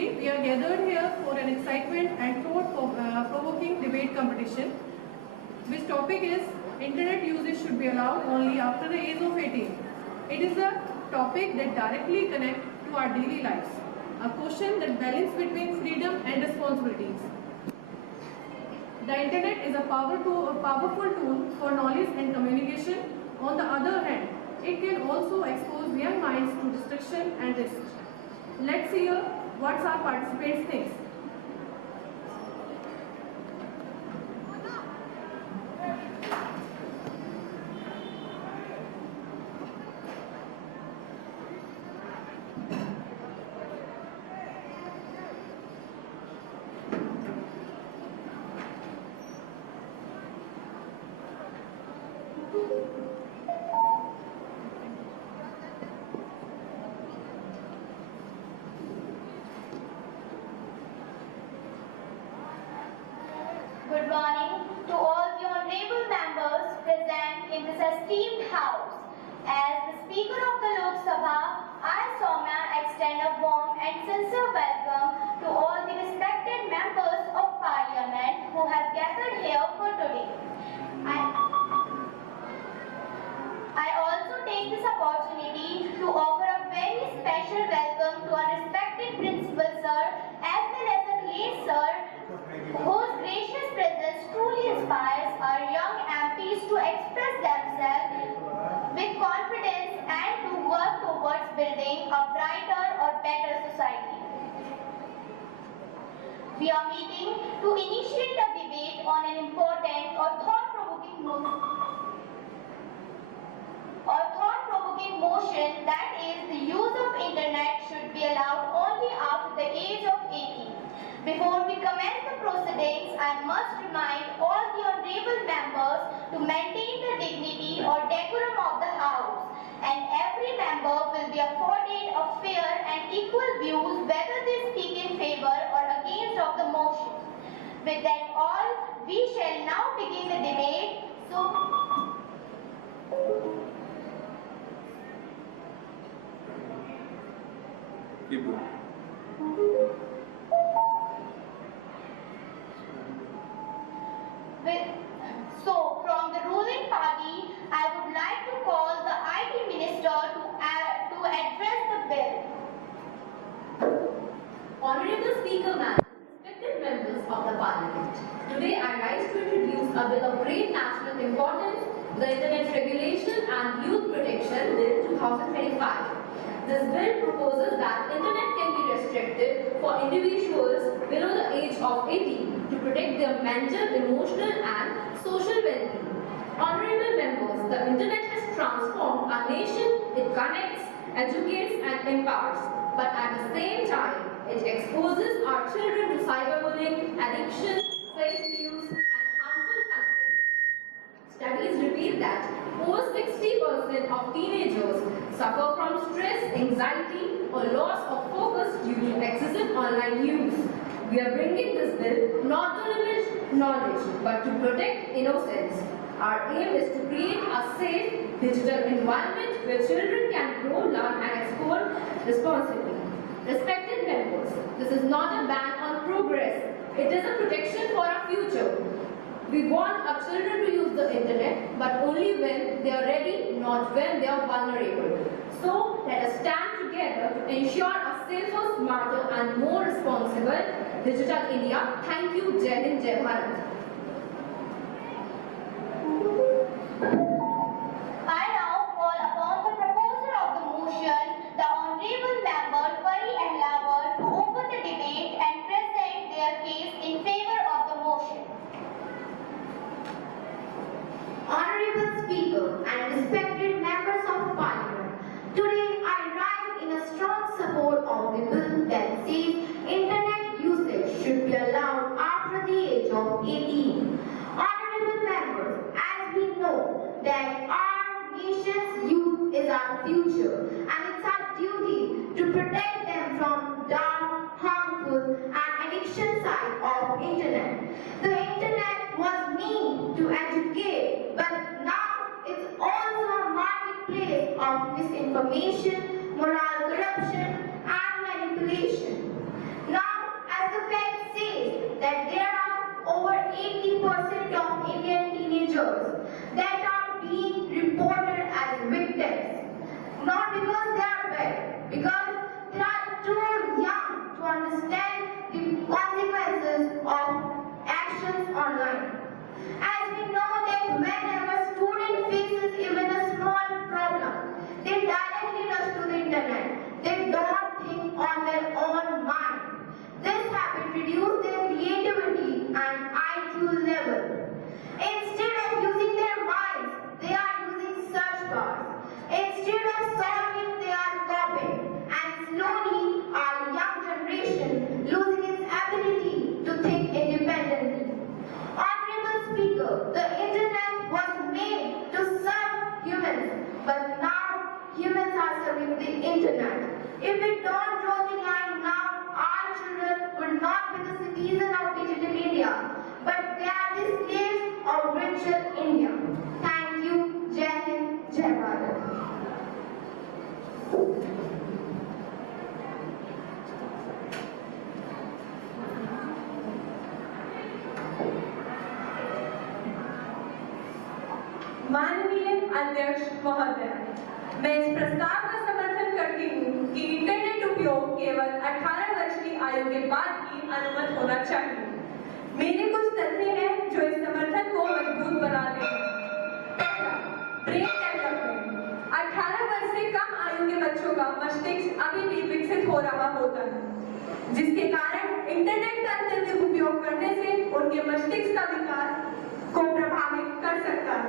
Today we are gathered here for an excitement and thought-provoking debate competition. Which topic is Internet usage should be allowed only after the age of 18. It is a topic that directly connects to our daily lives. A question that balances between freedom and responsibilities. The Internet is a powerful tool for knowledge and communication. On the other hand, it can also expose young minds to distraction and risk. Let's hear what our participants think. Good morning to all the honorable members present in this esteemed house. As the Speaker of the Lok Sabha, I, Soumya, extend a warm and sincere welcome to all the respected members of Parliament who have gathered here for today. I also take this opportunity to offer a very special welcome to our respected Principal Sir as well as the late Sir, whose gracious presence truly inspires our young MPs to express themselves with confidence and to work towards building a brighter or better society. We are meeting to initiate a debate on an important or thought-provoking motion, that is, the use of internet should be allowed only after the age of 18. Before we commence the proceedings, I must remind all the honorable members to maintain the dignity or decorum of the House, and every member will be afforded a fair and equal views whether they speak in favor or against of the motion. With that all, we shall now begin the debate. So, from the ruling party, I would like to call the IT Minister to address the bill. Honorable Speaker, Madam, respected members of the Parliament, today I rise to introduce a bill of great national importance, the Internet Regulation and Youth Protection Bill 2025. This bill proposes that Internet can be restricted for individuals below the age of 18 to protect their mental, emotional and social well-being. Honorable members, the Internet has transformed our nation. It connects, educates and empowers. But at the same time, it exposes our children to cyberbullying, addiction, fake news and harmful content. Studies reveal that over 60% of teenagers suffer from stress, anxiety or loss of focus due to excessive online use. We are bringing this bill not to limit knowledge but to protect innocence. Our aim is to create a safe digital environment where children can grow, learn and explore responsibly. Respected members, this is not a ban on progress. It is a protection for our future. We want our children to use the internet, but only when they are ready, not when they are vulnerable. So, let us stand together to ensure a safer, smarter and more responsible digital India. Thank you. Jai Hind, Jai Bharat. I now call upon the proposer of the motion, the Honorable Member Pari Ahlawar, to open the debate and present their case in favor of the motion. Honorable Speaker and respected members of Parliament, today I rise in a strong support of the bill that says internet usage should be allowed after the age of 18. Honorable members, as we know that our nation's youth is our future and it's our duty to protect them from dark, harmful and addiction side of internet. The internet was meant to educate, but now it's also a marketplace of misinformation, moral corruption and manipulation. माननीय अध्यक्ष महोदय, मैं इस प्रस्ताव का समर्थन करती हूँ कि इंटरनेट उपयोग केवल 18 वर्ष की आयु के बाद ही अनुमत होना चाहिए। मेरे कुछ तथ्य हैं जो इस समर्थन को मजबूत बनाते हैं। ब्रेन डेवलपमेंट, 18 वर्ष से कम आयु के बच्चों का मस्तिष्क अभी भी विकसित हो रहा होता है, जिसके कारण इंटरनेट का अत्यधिक उपयोग करने से उनके मस्तिष्क का विकास को प्रभावित कर सकता है।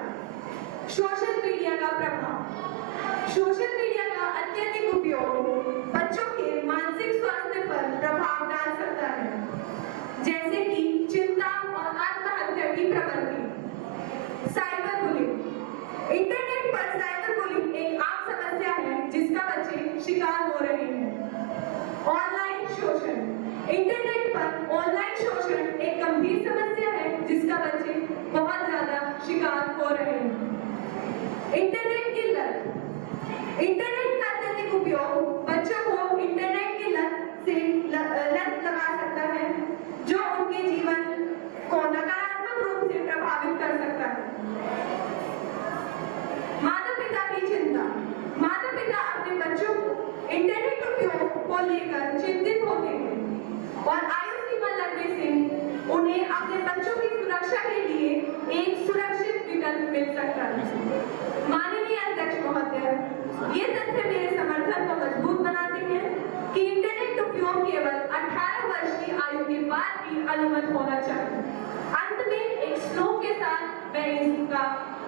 सोशल मीडिया का प्रभाव, सोशल मीडिया का अत्यधिक उपयोग बच्चों के मानसिक स्वास्थ्य पर प्रभाव डाल सकता है, जैसे कि चिंता और आत्महत्या की प्रवृत्ति। साइबर बुलिंग, इंटरनेट पर साइबर बुलिंग एक आम समस्या है जिसका बच्चे शिकार हो रहे हैं। ऑनलाइन शोषण, इंटरनेट पर ऑनलाइन शोषण एक गंभीर समस्या है जिसका बच्चे बहुत ज्यादा शिकार हो रहे हैं। इंटरनेट की लत, इंटरनेट का अत्यधिक उपयोग बच्चों को इंटरनेट की लत लगा सकता है, जो उनके जीवन को नकारात्मक रूप से प्रभावित कर सकता है। माता पिता की चिंता, माता पिता अपने बच्चों को इंटरनेट उपयोग को लेकर चिंतित होते हैं और आयु सीमा लगने से उन्हें अपने बच्चों की सुरक्षा के लिए एक सुरक्षित विकल्प मिल सकता है। माननीय अध्यक्ष महोदय, ये तथ्य मेरे समर्थन को मजबूत बनाते हैं कि इंटरनेट उपयोग केवल 18 वर्ष की आयु के बाद ही अनुमत होना चाहिए। अंत में एक श्लोक के साथ मैं इसका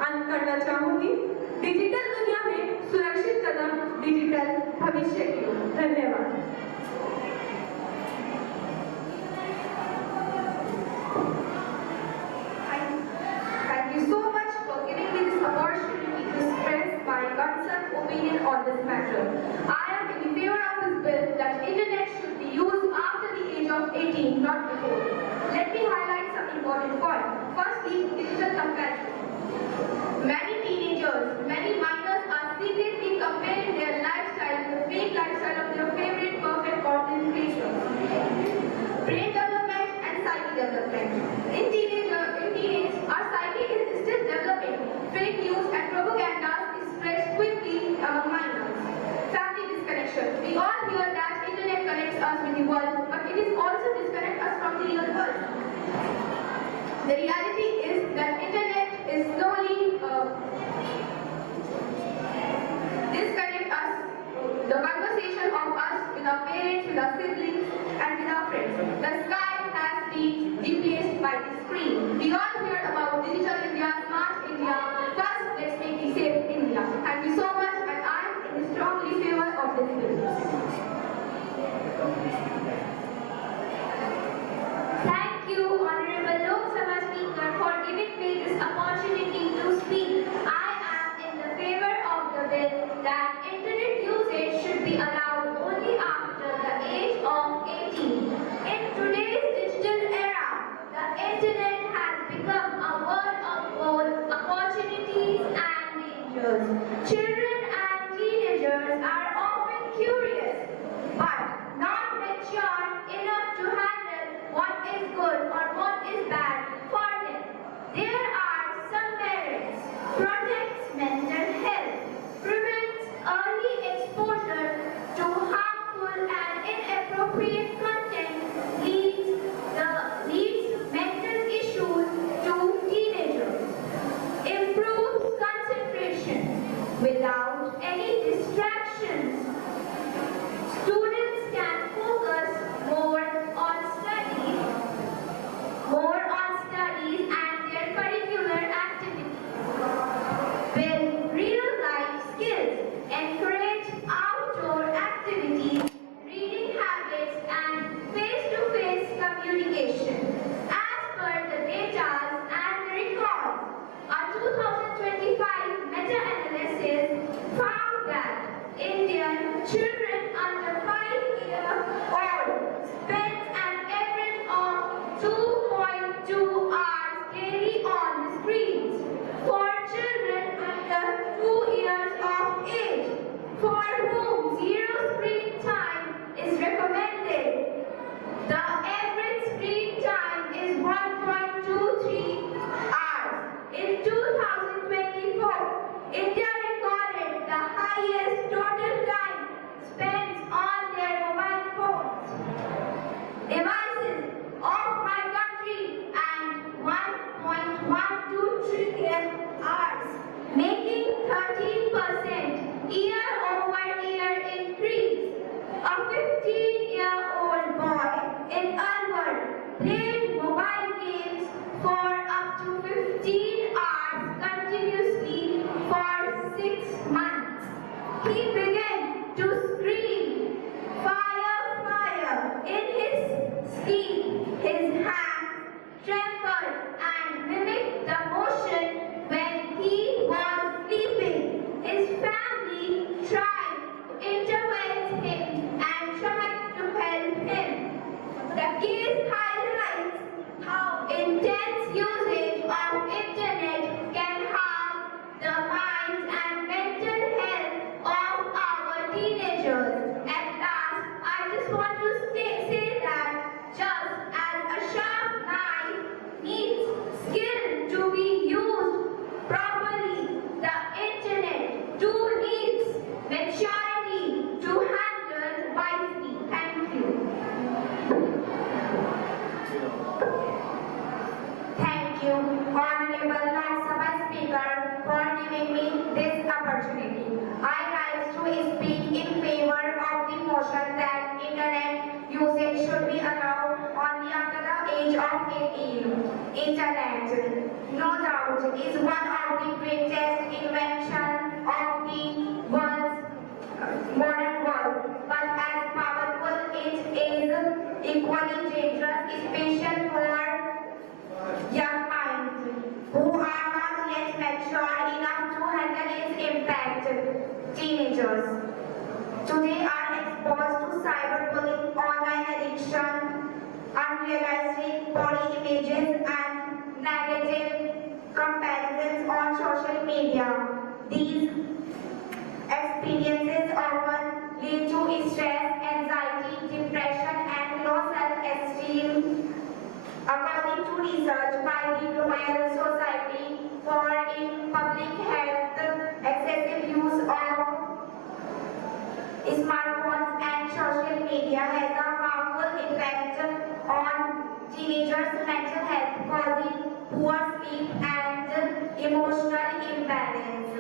अंत करना चाहूंगी। डिजिटल दुनिया में सुरक्षित कदम डिजिटल भविष्य की ओर। धन्यवाद। Thank you so much for giving me this opportunity to express my concerned opinion on this matter. I am in favor of this bill that internet should be used after the age of 18, not before. Let me highlight some important points. Firstly, digital comparison. Many teenagers, many minors are secretly comparing their lifestyle with the fake lifestyle of their favorite perfect content creators. Brain development and psyche development. In teenage, our psyche is still developing. Fake news and propaganda is spread quickly among minors. Family disconnection. We all hear that internet connects us with the world, but it is also disconnect us from the real world. The reality is that internet is slowly disconnect us, the conversation of us with our parents, with our siblings, and with our friends. The sky has been replaced by the screen. We all hear about digital India, smart India. First, let's make it safe India. Thank you so much, and I am in strongly favor of this bill. Thank you, Honorable Lok Sabha Speaker, for giving me this opportunity to speak. I am in the favor of the bill that internet usage should be allowed only after the age of 18. In today's digital era, the internet has become a world of both opportunities and dangers. Children and teenagers are often curious, but not mature enough to handle what is good or what is bad for them. There are some merits: protects mental health, prevents early exposure to harmful and inappropriate content, leads mental issues to teenagers, improves concentration without any distractions. Students can focus more on studies and their curricular activities. Build real-life skills, encourage outdoor activities, reading habits, and face-to-face should be allowed only after the age of 18. Internet, no doubt, is one of the greatest inventions of the modern world. But as powerful, it is equally dangerous, especially for young minds who are not yet mature enough to handle its impact. Teenagers today are exposed to cyberbullying, online addiction, unrealistic body images, and negative comparisons on social media. These experiences often lead to stress, anxiety, depression, and low self-esteem. According to research by the Royal Society for Public Health, excessive use of smartphones and social media has a harmful effect on teenagers' mental health, causing poor sleep and emotional imbalance.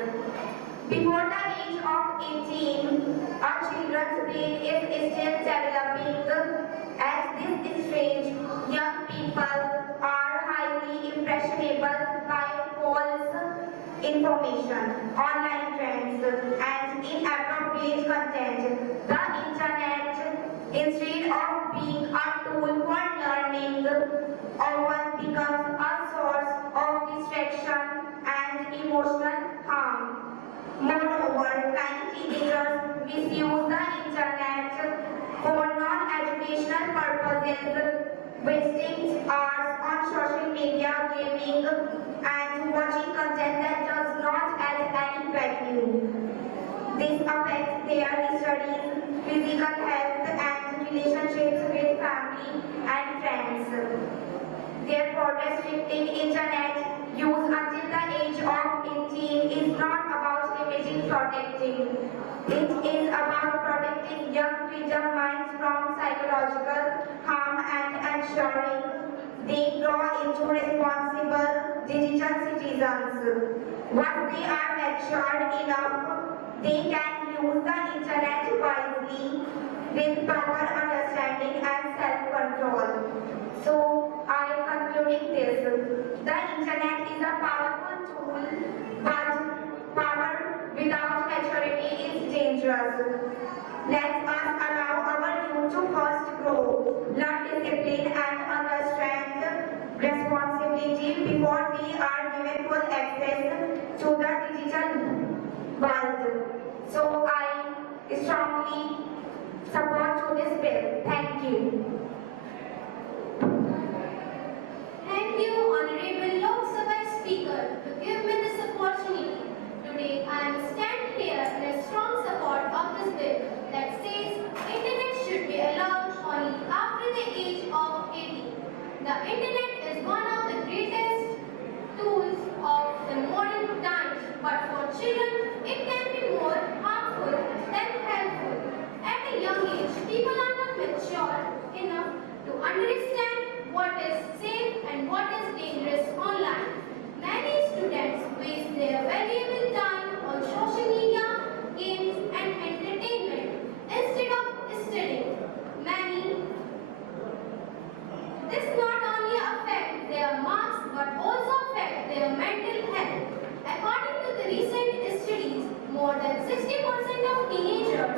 Before the age of 18, our children's brain is still developing. At this stage, young people are highly impressionable by false information, online trends, and inappropriate content. The internet, instead of being a tool for learning, often becomes a source of distraction and emotional harm. Moreover, many teenagers misuse the internet for non-educational purposes, wasting hours on social media, gaming, and watching content that does not add any value. This affects their studies, physical health, and relationships with family and friends. Therefore, restricting internet use until the age of 18 is not about limiting protecting. It is about protecting young freedom minds from psychological harm and ensuring they grow into responsible digital citizens. Once they are matured enough, they can use the internet wisely with proper understanding and self-control. So, I am concluding this. The internet is a powerful tool, but power without maturity is dangerous. Let us allow our youth to first grow, learn discipline and understand responsibility before we are given full access to the digital world. So I strongly support to this bill. Thank you. Thank you, Honorable Lok Sabha Speaker, to give me this opportunity. Today, I am standing here in a strong support of this bill that says internet should be allowed only after the age of 18. The internet is one of the greatest tools of the modern times, but for children, it can be more harmful than helpful. At a young age, people are not mature enough to understand what is safe and what is dangerous online. Many students waste their valuable time on social media, games, and entertainment instead of studying. This not only affects their marks but also affects their mental health. According to the recent studies, more than 60% of teenagers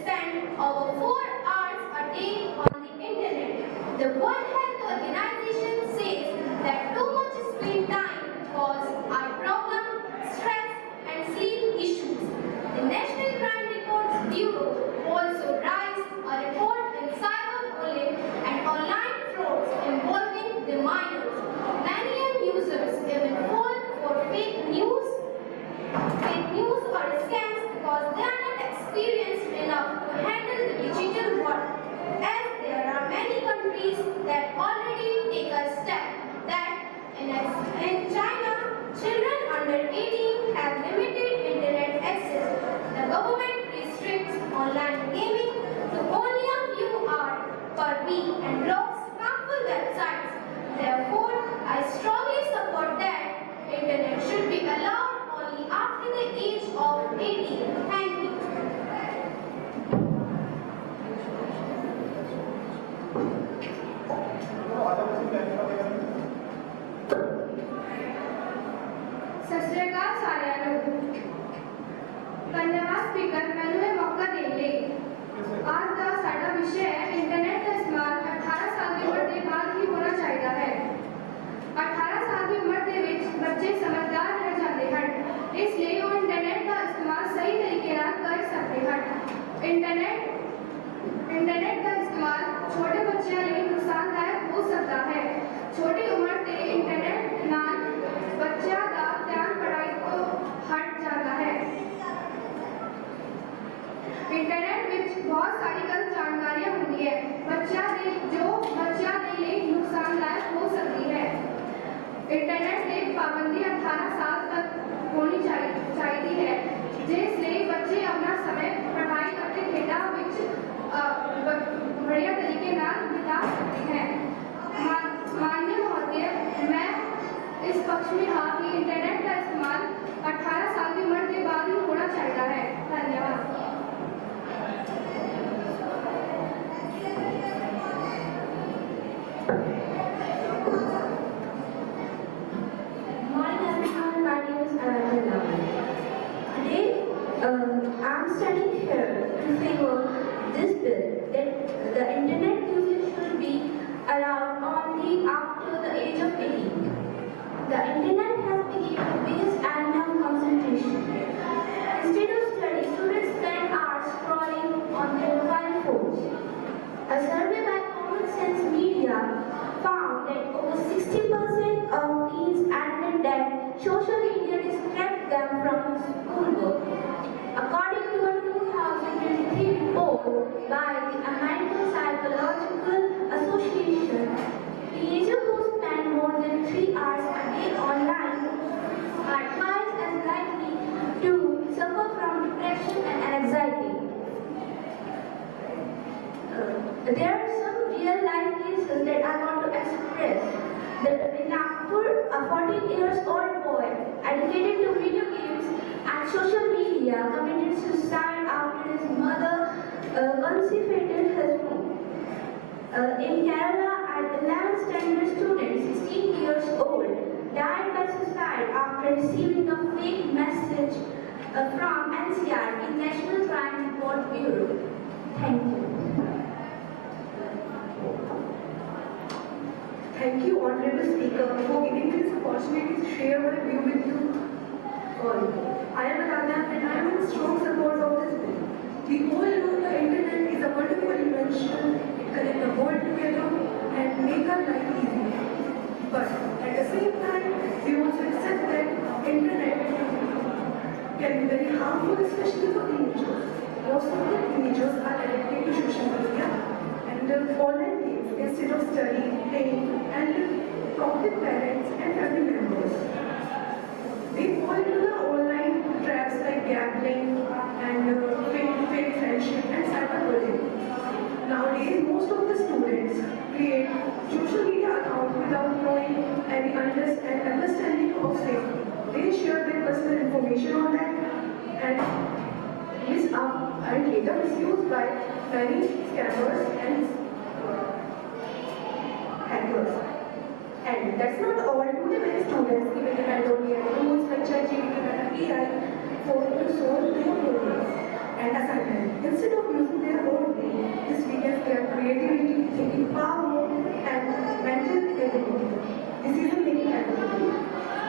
spend over 4 hours a day on the internet. The World Health Organization says that too much screen time causes eye problems, stress, and sleep issues. The National Crime Records Bureau also raised a report in cyberbullying and online frauds involving the minors. Many young users even fall for fake news or scams because they are not experienced enough to handle the digital world. As there are many countries that already take a step that in China, children under 18 have limited internet access. The government restricts online gaming to only a few hours per week and blocks harmful websites. Therefore, I strongly support that internet should be allowed only after the age of 18. Thank you. ਸਤਿ ਸ਼੍ਰੀ ਅਕਾਲ ਸਾਰਿਆਂ ਨੂੰ। ਧੰਨਵਾਦ speaker ਮੈਨੂੰ ਇਹ ਮੌਕਾ ਦੇਣ ਲਈ। ਅੱਜ ਦਾ ਸਾਡਾ ਵਿਸ਼ਾ ਹੈ ਇੰਟਰਨੈਟ ਦਾ ਇਸਤੇਮਾਲ 18 ਸਾਲ ਦੀ ਉਮਰ ਦੇ ਬਾਅਦ ਹੀ ਹੋਣਾ ਚਾਹੀਦਾ ਹੈ। 18 ਸਾਲ ਦੀ ਉਮਰ ਦੇ ਵਿੱਚ ਬੱਚੇ ਸਮਝਦਾਰ ਰਹਿ ਜਾਂਦੇ ਹਨ, ਇਸ ਲਈ ਉਹ ਇੰਟਰਨੈਟ ਦਾ ਇਸਤੇਮਾਲ ਸਹੀ ਤਰੀਕੇ ਨਾਲ ਕਰ ਸਕਦੇ ਹਨ। ਇੰਟਰਨੈਟ ਦਾ ਇਸਤੇਮਾਲ ਛੋਟੇ ਬੱਚਿਆਂ ਲਈ ਨੁਕਸਾਨਦਾਇਕ ਹੋ ਸਕਦਾ ਹੈ। ਛੋਟੀ ਉਮਰ ਤੇ ਇੰਟਰਨੈਟ ਨਾਲ ਬੱਚਿਆਂ ਦਾ ਧਿਆਨ ਪੜ੍ਹਾਈ ਤੋਂ ਹਟ ਜਾਂਦਾ ਹੈ। ਇੰਟਰਨੈਟ ਵਿੱਚ ਬਹੁਤ ਸਾਰੀ ਗਲਤ ਜਾਣਕਾਰੀਆਂ ਹੁੰਦੀ ਹੈ ਜੋ ਬੱਚਿਆਂ ਦੇ ਲਈ ਨੁਕਸਾਨਦਾਇਕ ਹੋ ਸਕਦੀ ਹੈ। ਇੰਟਰਨੈਟ ਦੀ ਪਾਬੰਦੀ 18 ਸਾਲ ਤੱਕ ਹੋਣੀ ਚਾਹੀਦੀ ਹੈ, ਜਿਸ ਲਈ ਬੱਚੇ ਆਪਣਾ ਸਮੇਂ ਪੜ੍ਹਾਈ ਅਤੇ ਖੇਡਾਂ ਵਿੱਚ बढ़िया तरीके ਨਾਲ बिता सकते हैं। माननीय महोदय, मैं इस पक्ष में हाँ कि इंटरनेट का इस्तेमाल 18 साल की उम्र के बाद ही होना चाहिए है। धन्यवाद। My name is Aradhana. Today, I'm standing here to favor this bill that the internet usage should be allowed only after the age of 18. The internet has become the biggest enemy of concentration. Instead of study, students spend hours scrolling on their mobile phones. A survey by Common Sense Media found that over 60% of teens admit that social media distracts them from schoolwork. According to a 2023 report by the American Psychological Association, teenagers who spend more than 3 hours a day online are twice as likely to suffer from depression and anxiety. There are some real life cases that I want to express. In Nagpur, a 14-year-old boy addicted to video games and social media committed suicide after his mother confiscated his phone. In Kerala, an 11th standard student, 16 years old, died by suicide after receiving a fake message from NCR, the National Crime Report Bureau. Thank you. Thank you, Honorable Speaker, for giving me this opportunity to share my view with you all. I am Aradhana and I am in strong support of this bill. We all know the internet is a wonderful invention. It connects the world together and make our life easier. But at the same time, we also accept that internet can be very harmful, especially for teenagers. Most of the teenagers are addicted to social media and online games instead of studying, playing, and talk with parents and family members. They fall into the online traps like gambling and fake friendship and cyberbullying. Nowadays, most of the students create social media accounts without knowing any understanding of safety. They share their personal information on that and later misused by many scammers and hackers. And that's not all. Today many students even depend on tools like ChatGPT and AI to solve their problems and assignments. Instead of using their own brain, this weakens their creativity, thinking power, and mental ability. Decision-making ability.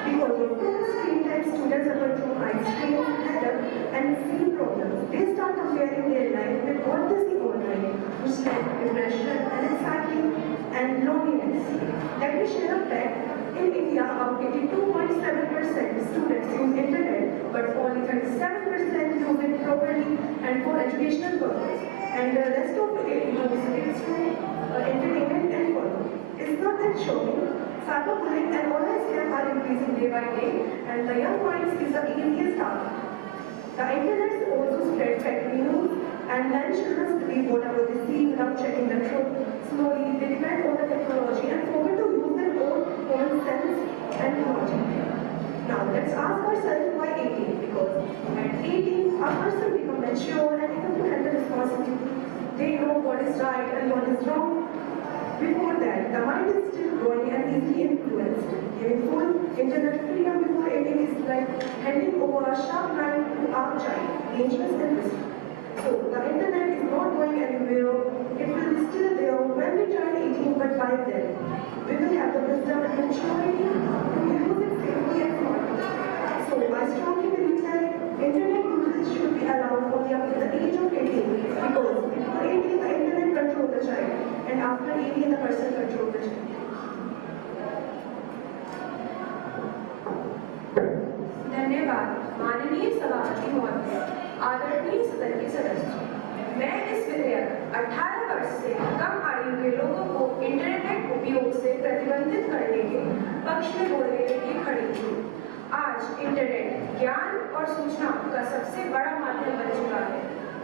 Because of this screen time, students suffer from eye strain, headache, and sleep problems. They start comparing their life with what they see online, which leads to depression and anxiety and loneliness. Let me share a fact. In India, about 82.7% students use internet, but only 37% use it properly and for educational purposes. And the rest of it use it to entertainment and fun. It's not that shocking. Cyberbullying and online scams are increasing day by day, and the young minds is the easiest target. The internet also spreads fake news, and then children believe whatever they see without checking the truth. Slowly, they depend on the technology and forget to use their own common sense and logic. Now, let's ask ourselves why 18? Because at 18, a person becomes mature and able to handle responsibility. They know what is right and what is wrong. Before that, that the mind is still growing and easily influenced. Giving full internet freedom before 18 is like handing over a sharp knife to our child, dangerous and risky. So the internet is not going anywhere. It will be still there when we turn 18, but by then we will have the wisdom and maturity to use it safely and smartly. So I strongly believe that internet usage should be allowed only up to the age of 18 because before 18 the internet controls the child and after 18 the person controls the child. धन्यवाद माननीय सभापति महोदय, आदरणीय सदन के सदस्य। मैं इस विधेयक 18 वर्ष से कम आयु के लोगों को इंटरनेट उपयोग से प्रतिबंधित करने के पक्ष में बोलने के लिए खड़ी हूँ। आज इंटरनेट ज्ञान और सूचना का सबसे बड़ा माध्यम बन चुका है,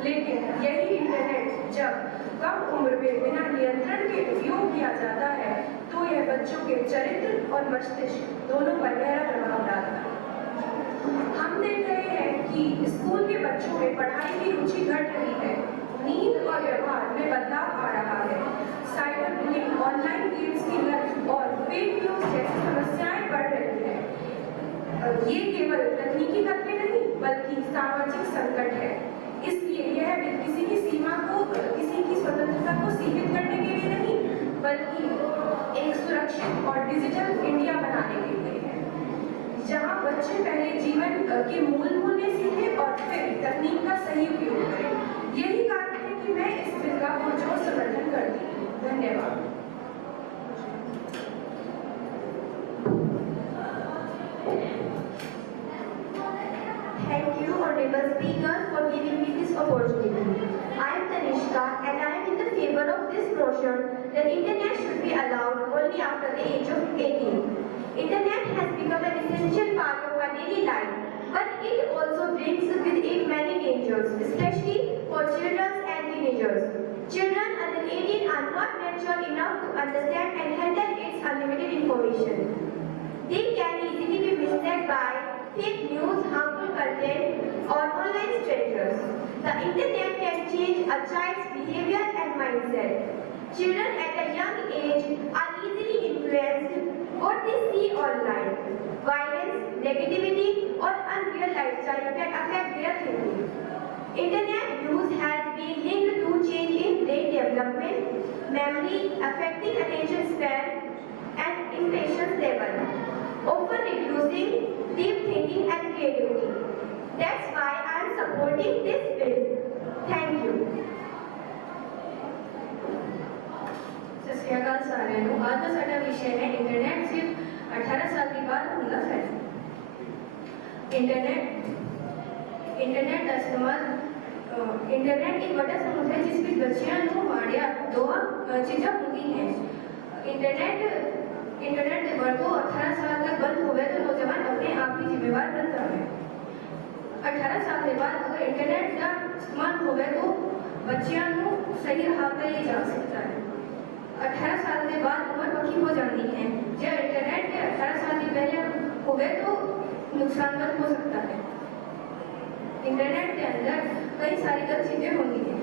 लेकिन यही इंटरनेट जब कम उम्र में बिना नियंत्रण के उपयोग किया जाता है तो यह बच्चों के चरित्र और मस्तिष्क दोनों पर गहरा प्रभाव डालता है। हम देख रहे हैं कि स्कूल के बच्चों में पढ़ाई की रुचि घट रही है, नींद और व्यवहार में बदलाव आ रहा है, साइबर बुलिंग, ऑनलाइन गेम्स की लत और फेक न्यूज जैसी समस्याएं बढ़ रही हैं। ये केवल तकनीकी खतरे नहीं बल्कि सामाजिक संकट है। इसलिए यह बिल किसी की सीमा को, किसी की स्वतंत्रता को सीमित करने के लिए नहीं बल्कि एक सुरक्षित और डिजिटल इंडिया बनाने के लिए है, जहां बच्चे पहले जीवन के मूल मूल्य सीखें और फिर तकनीक का सही उपयोग करें। यही कारण है कि मैं इस बिल का पुरजोर समर्थन करती हूँ। धन्यवाद। Thank you, Honorable Speaker, for giving me this opportunity. I am Tanishka and I am in the favor of this motion that internet should be allowed only after the age of 18. Internet has become an essential part of our daily life, but it also brings with it many dangers, especially for children and teenagers. Children under 18 are not mature enough to understand and handle its unlimited information. They can easily be misled by fake news, harmful content, or online strangers. The internet can change a child's behavior and mindset. Children at a young age are easily influenced what they see online. Violence, negativity, or unreal lifestyle can affect their thinking. Internet use has been linked to change in brain development, memory, affecting attention span, and impatience level, often reducing deep thinking and creativity. That's why I am supporting this bill. Thank you. सत श्री अकाल साਰਿਆਂ ਨੂੰ। आज का साडा विषय है internet सिर्फ 18 साल के बाद होना चाहिए। इंटरनेट का इस्तेमाल इंटरनेट एक बड़ा समुद्र है जिस ਵਿੱਚ ਬੱਚਿਆਂ ਨੂੰ ਮਾੜੀਆਂ ਦੋ ਚੀਜ਼ਾਂ ਹੁੰਦੀਆਂ हैं। इंटरनेट की वरतों 18 साल तक बंद हो गए तो नौजवान अपने आप ही जिम्मेवार बनता है। 18 साल के बाद अगर इंटरनेट का इस्तेमाल हो गए तो बच्चियां को सही राह पर ले जा सकता है। 18 साल के बाद उम्र पक्की हो जाती है। जब इंटरनेट के 18 साल के पहले हो गए तो नुकसानदायक हो सकता है। इंटरनेट के अंदर कई सारी गलत चीजें होती हैं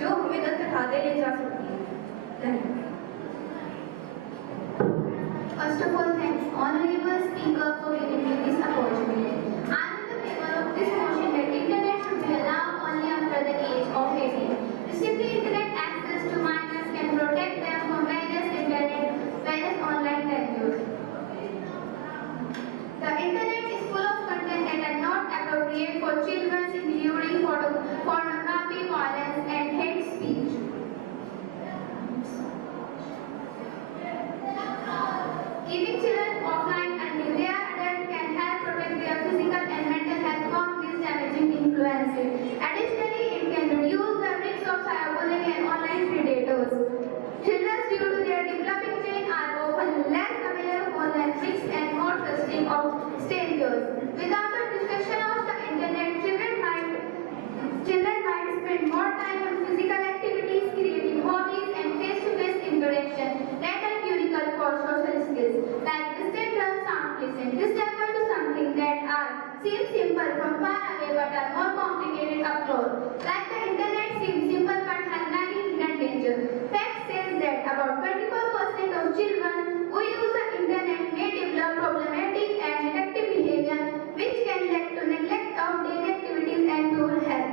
जो हमें गलत राह ले जा सकती है। धन्यवाद। First of all, thanks Honorable Speaker for giving me this opportunity. I am in the favor of this motion that internet should be allowed only after the age of 18. Receiving internet access to minors can protect them from various online dangers. The internet is full of content that are not appropriate for children, including pornography, violence, and hate speech. Keeping children offline until they are adult can help protect their physical and mental health from these damaging influences. Additionally, it can reduce the risk of cyberbullying and online predators. Children, due to their developing brain, are often less aware of online risks and more trusting of strangers. Without the discussion of the internet, children might spend more time on physical activities, creative hobbies, and face-to-face interaction that are critical for social skills, like listening sound pleasant. This refers to something that seems simple from far away but are more complicated up close. Like the internet seems simple but has many hidden dangers. Fact says that about 24% of children who use the internet may develop problematic and negative behavior which can lead to neglect of daily activities and poor health.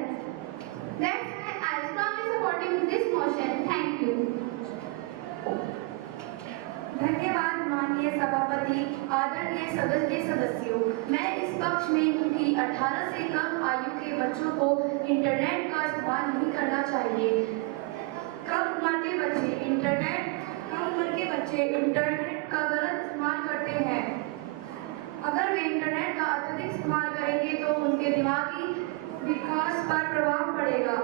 That's why I am strongly supporting this motion. Thank you. धन्यवाद माननीय सभापति, आदरणीय सदस्यों। मैं इस पक्ष में हूँ कि 18 से कम आयु के बच्चों को इंटरनेट का इस्तेमाल नहीं करना चाहिए। कम उम्र के बच्चे इंटरनेट का गलत इस्तेमाल करते हैं। अगर वे इंटरनेट का अत्यधिक इस्तेमाल करेंगे तो उनके दिमागी विकास पर प्रभाव पड़ेगा।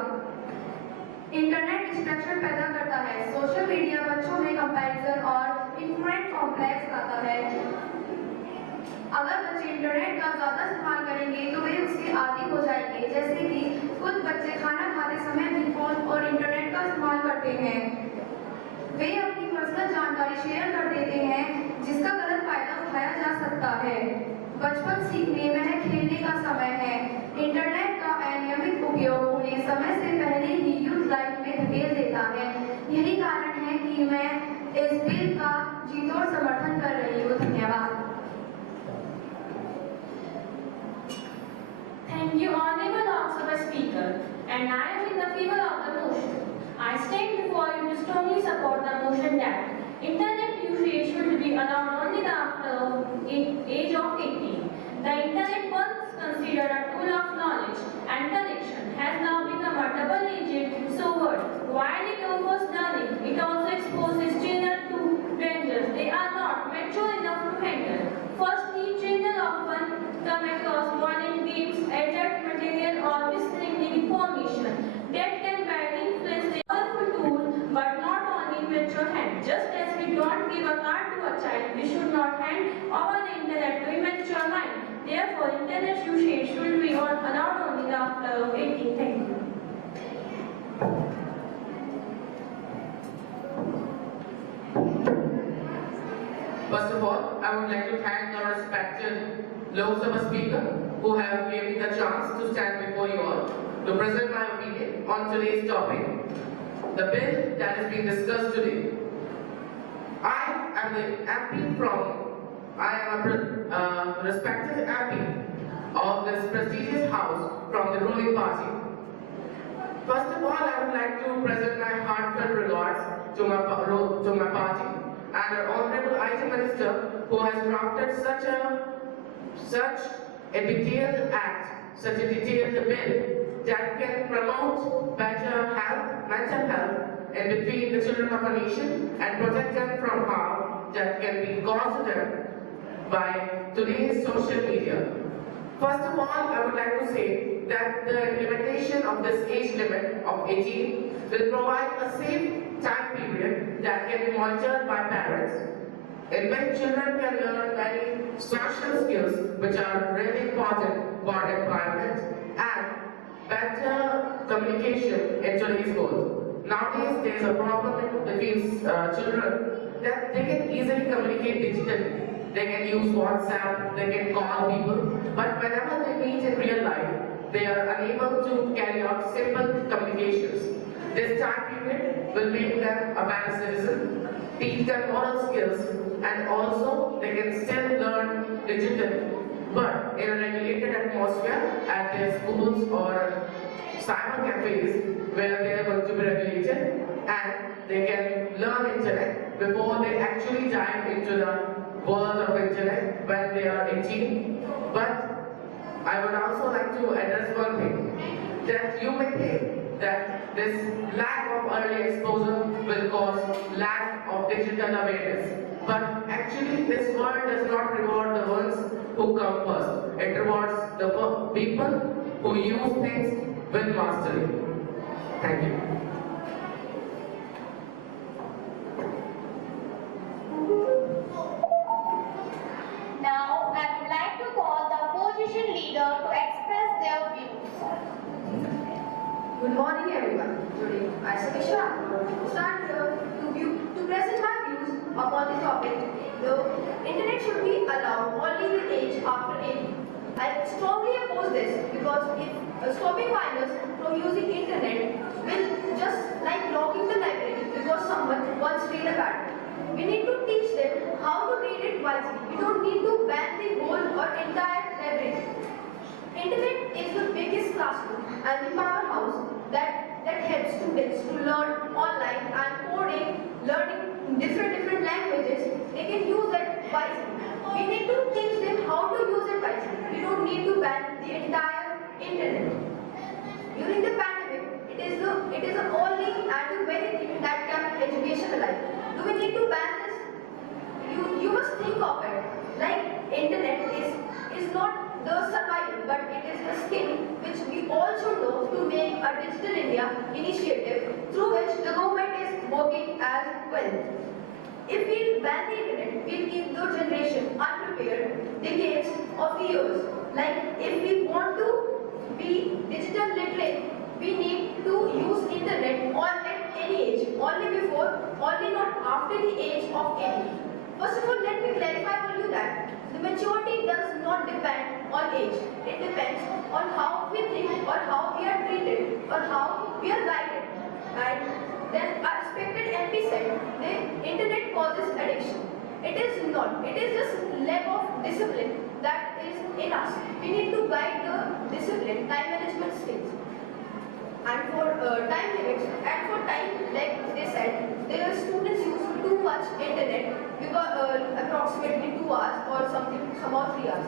इंटरनेट डिस्ट्रैक्शन पैदा करता है। सोशल मीडिया बच्चों में कंपैरिजन और इन्फ्लुएंस कॉम्प्लेक्स लाता है। अगर बच्चे इंटरनेट का ज़्यादा इस्तेमाल करेंगे तो वे उसके आदी हो जाएंगे। जैसे कि कुछ बच्चे खाना खाते समय भी फोन और इंटरनेट का इस्तेमाल करते हैं। वे अपनी पर्सनल जानकारी शेयर कर देते हैं जिसका गलत फायदा उठाया जा सकता है। बचपन सीखने वह खेलने का समय है। इंटरनेट का अनियमित उपयोग उन्हें समय से पहले ही यूथ लाइफ में धकेल देता है। यही कारण है कि मैं इस बिल का जीतोड़ समर्थन कर रही हूँ। धन्यवाद। Thank you, Honorable Loksabha Speaker, and I am in the favor of the motion. I stand before you to strongly support the motion that internet usage should be allowed only after the age of 18. The internet, once considered a tool of knowledge and connection, has now become a double-edged sword. While it offers learning, it also exposes children to dangers they are not mature enough to handle. Firstly, children often come across violent games, adult material, or misleading information that can badly influence their powerful tool, but not only mature hands. Just as we don't give a card to a child, we should not hand over the internet to immature mind. Therefore, internet usage should be allowed only after 18. Thank you. First of all, I would like to thank the respected Lok Sabha Speaker who have given me the chance to stand before you all to present my opinion on today's topic, the bill that is being discussed today. I am a respected MP of this prestigious house from the ruling party. First of all, I would like to present my heartfelt regards to my party and our Honorable IT Minister who has crafted such a detailed act, such a detailed bill that can promote better health, mental health in between the children of a nation and protect them from harm that can be caused to them by today's social media. First of all, I would like to say that the implementation of this age limit of 18 will provide a safe time period that can be monitored by parents, in which children can learn many social skills which are really important for environment and better communication in today's world. Nowadays, there is a problem between children that they can easily communicate digitally. They can use WhatsApp, they can call people, but whenever they meet in real life, they are unable to carry out simple communications. This time period will make them a better citizen, teach them moral skills, and also they can still learn digitally, but in a regulated atmosphere at their schools or cyber cafes where they are going to be regulated and they can learn internet before they actually dive into the world of internet when they are 18. But I would also like to address one thing, that you may think that this lack of early exposure will cause lack of digital awareness. But actually this world does not reward the ones who come first. It rewards the people who use things with mastery. Thank you. Now, I would like to call the opposition leader to express their views. Good morning, everyone. Today, I, Samisha, stand here to present my views upon the topic. The internet should be allowed only the age after 18. I strongly oppose this because stopping minors from using internet will just like locking the library because someone once read a bad book. we need to teach them how to read it wisely. We don't need to ban the whole or entire library. Internet is the biggest classroom and the powerhouse that helps students to learn online and coding, learning different languages. They can use it wisely. We need to teach them how to use it wisely. We don't need to ban the entire internet. During the pandemic, it is the only and the very thing that kept education alive. Do we need to ban this? You must think of it. Like internet is not the survival, but it is the skill which we all should know to make a Digital India initiative through which the government is working as well. If we ban the internet, we'll keep the generation unprepared decades of years. Like if we want to be digital literate, we need to use internet on at any age, only not after the age of 18. First of all, let me clarify for you that the maturity does not depend on age. It depends on how we think or how we are treated or how we are guided. And then our respected MP said, the internet causes addiction. It is not. It is just lack of discipline that is in us. We need to guide the discipline, time management skills. And for time limits, and for time, like they said, the students use too much internet because approximately 2 hours or somehow 3 hours.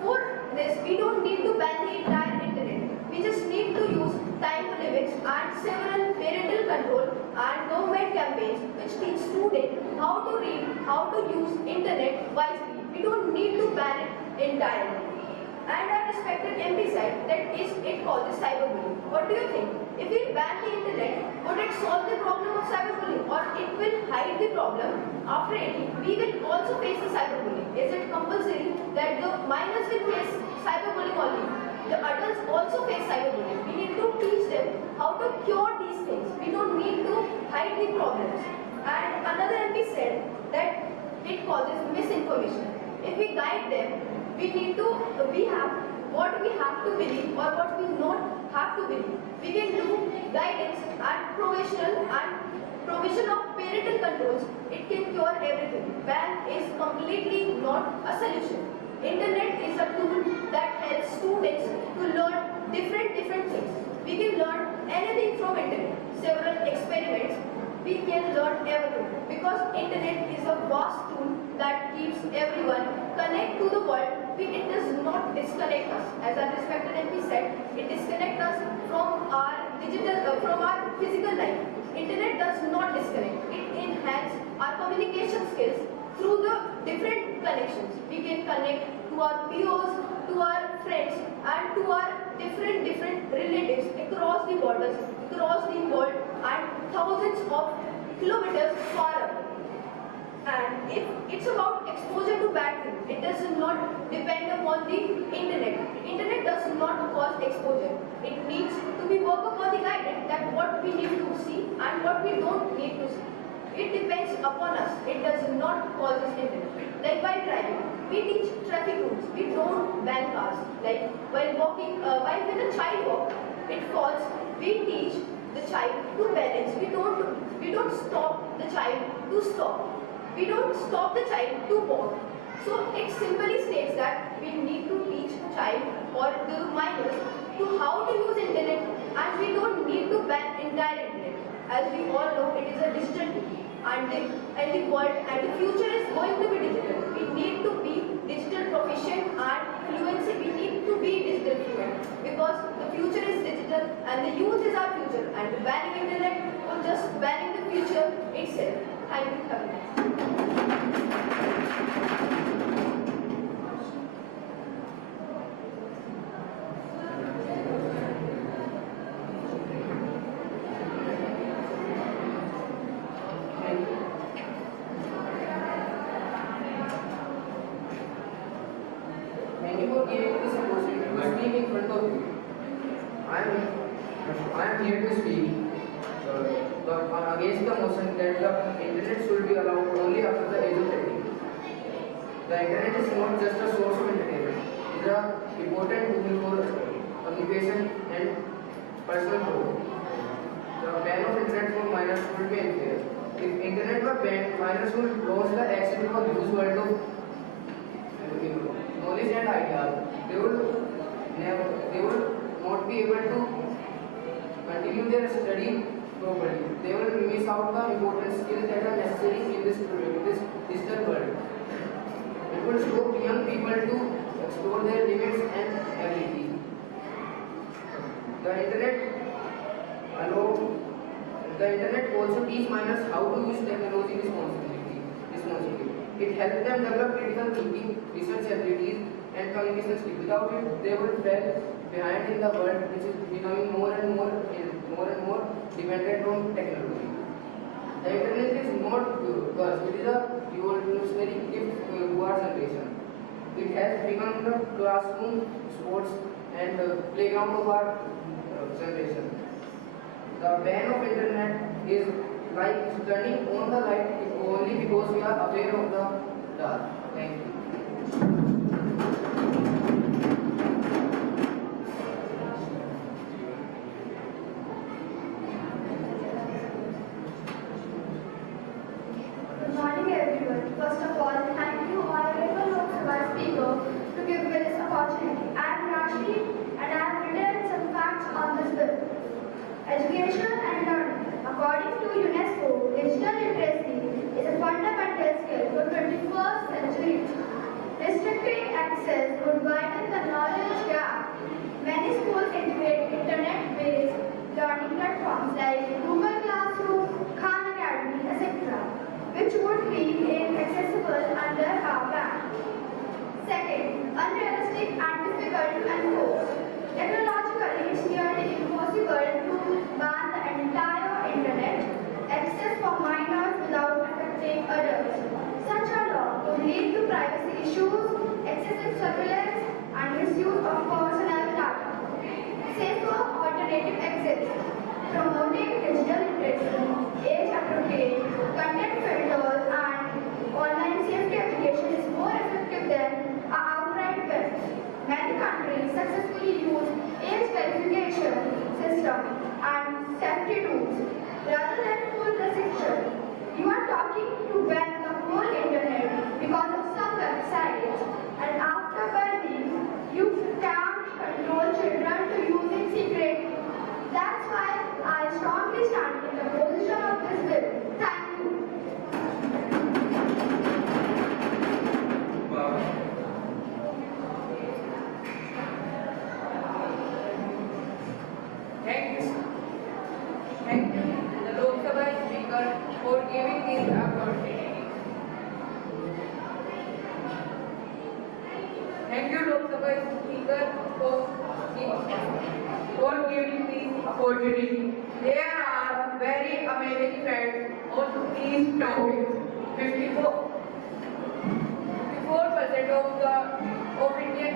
For this, we don't need to ban the entire internet. We just need to use time limits and several parental control and government campaigns which teach students how to read, how to use internet wisely. We don't need to ban it entirely. And our respected MP said that it causes cyberbullying. What do you think? If we ban the internet, would it solve the problem of cyberbullying or it will hide the problem? After 18, we will also face the cyberbullying. Is it compulsory that the minors will face cyberbullying only? The adults also face cyberbullying. We need to teach them how to cure these things. We don't need to hide the problems. And another MP said that it causes misinformation. If we guide them, we have what we have to believe or what we not have to believe. We can do guidance and provision of parental controls. It can cure everything. Ban is completely not a solution. Internet is a tool that helps students to learn different things. We can learn anything from internet. Several experiments, we can learn everything because internet is a vast tool that keeps everyone connect to the world. It does not disconnect us. As our respected MP said, it disconnects us from our physical life. Internet does not disconnect. It enhances our communication skills through the different connections. We can connect to our peers, to our friends, and to our different relatives across the borders, across the world, and thousands of kilometers far away. And if it's about exposure to bad things, it does not depend upon the internet. The internet does not cause exposure. It needs to be worked upon the guidance that what we need to see and what we don't need to see. It depends upon us. It does not cause us internet. Like while driving, we teach traffic rules. We don't ban cars. Like while walking, while when a child walks, it falls. We teach the child to balance. We don't stop the child to stop. We don't stop the child to walk. So it simply states that we need to teach child or the minors to how to use internet, and we don't need to ban entire internet. As we all know, it is a digital tool, and the world and the future is going to be digital. We need to be digital proficient and fluency. We need to be digital fluent because the future is digital and the youth is our future. And banning internet or just banning the future itself. Thank you. Have a nice day. Thank you for giving this opportunity to speak in front of you. I am here to speak against the motion that the internet should be allowed only after the age of 18. The internet is not just a source of entertainment. It is an important tool for communication and personal growth. The ban of internet for minors should be unfair. If internet were banned, minors should launch the action for the use world of knowledge and ideas. They will not be able to continue their study properly. They will miss out the important skills that are necessary in this digital world. It will stop young people to explore their limits and abilities. The internet also teaches minors how to use technology responsibly. It helps them develop critical thinking, research abilities, and communication skills. Without it, they will fall behind in the world, which is becoming more and more dependent on technology. The internet is not curse; it is a revolutionary gift to our generation. It has become the classroom, sports, and playground of our generation. The ban of internet is like turning on the light only because we are aware of the dark. Thank you. Good morning, everyone. First of all, thank you, Honorable Lok Sabha Speaker, to give me this opportunity. I am Rashi, and I have written some facts on this bill. Education and learning. According to UNESCO, digital literacy is a fundamental skill for 21st century. Restricting access would widen the knowledge gap. Many schools integrate internet-based learning platforms like Google Classroom, Khan Academy, etc., which would be inaccessible under our ban. Second, unrealistic and difficult to enforce. Technologically, it's nearly impossible to ban the entire internet access for minors without affecting adults. Such a law could lead to privacy issues, excessive surveillance, and misuse of personal data. Safer alternative exits. Promoting digital literacy, age-appropriate content filters, and online safety education is more effective than an outright ban. Many countries successfully use age verification system and safety tools rather than full restriction. You are talking to ban the whole internet because of some websites, and after banning, you can't control children to use it secretly. That's why I strongly stand in the position of this bill. Thank you. Thank you, the Lok Sabha Speaker, for giving this opportunity. Thank you, Lok Sabha Speaker, for giving this opportunity. There are very amazing facts on these topics. 54% of Indian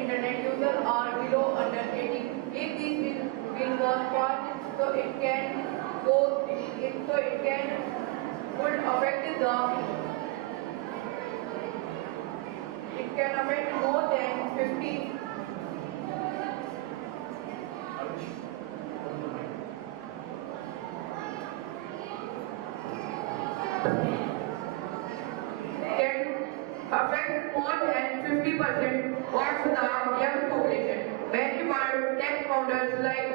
internet users are below under 18. If this bill was passed, so it would affect more than 50. Can affect more than 50% of the young population. Many world tech founders like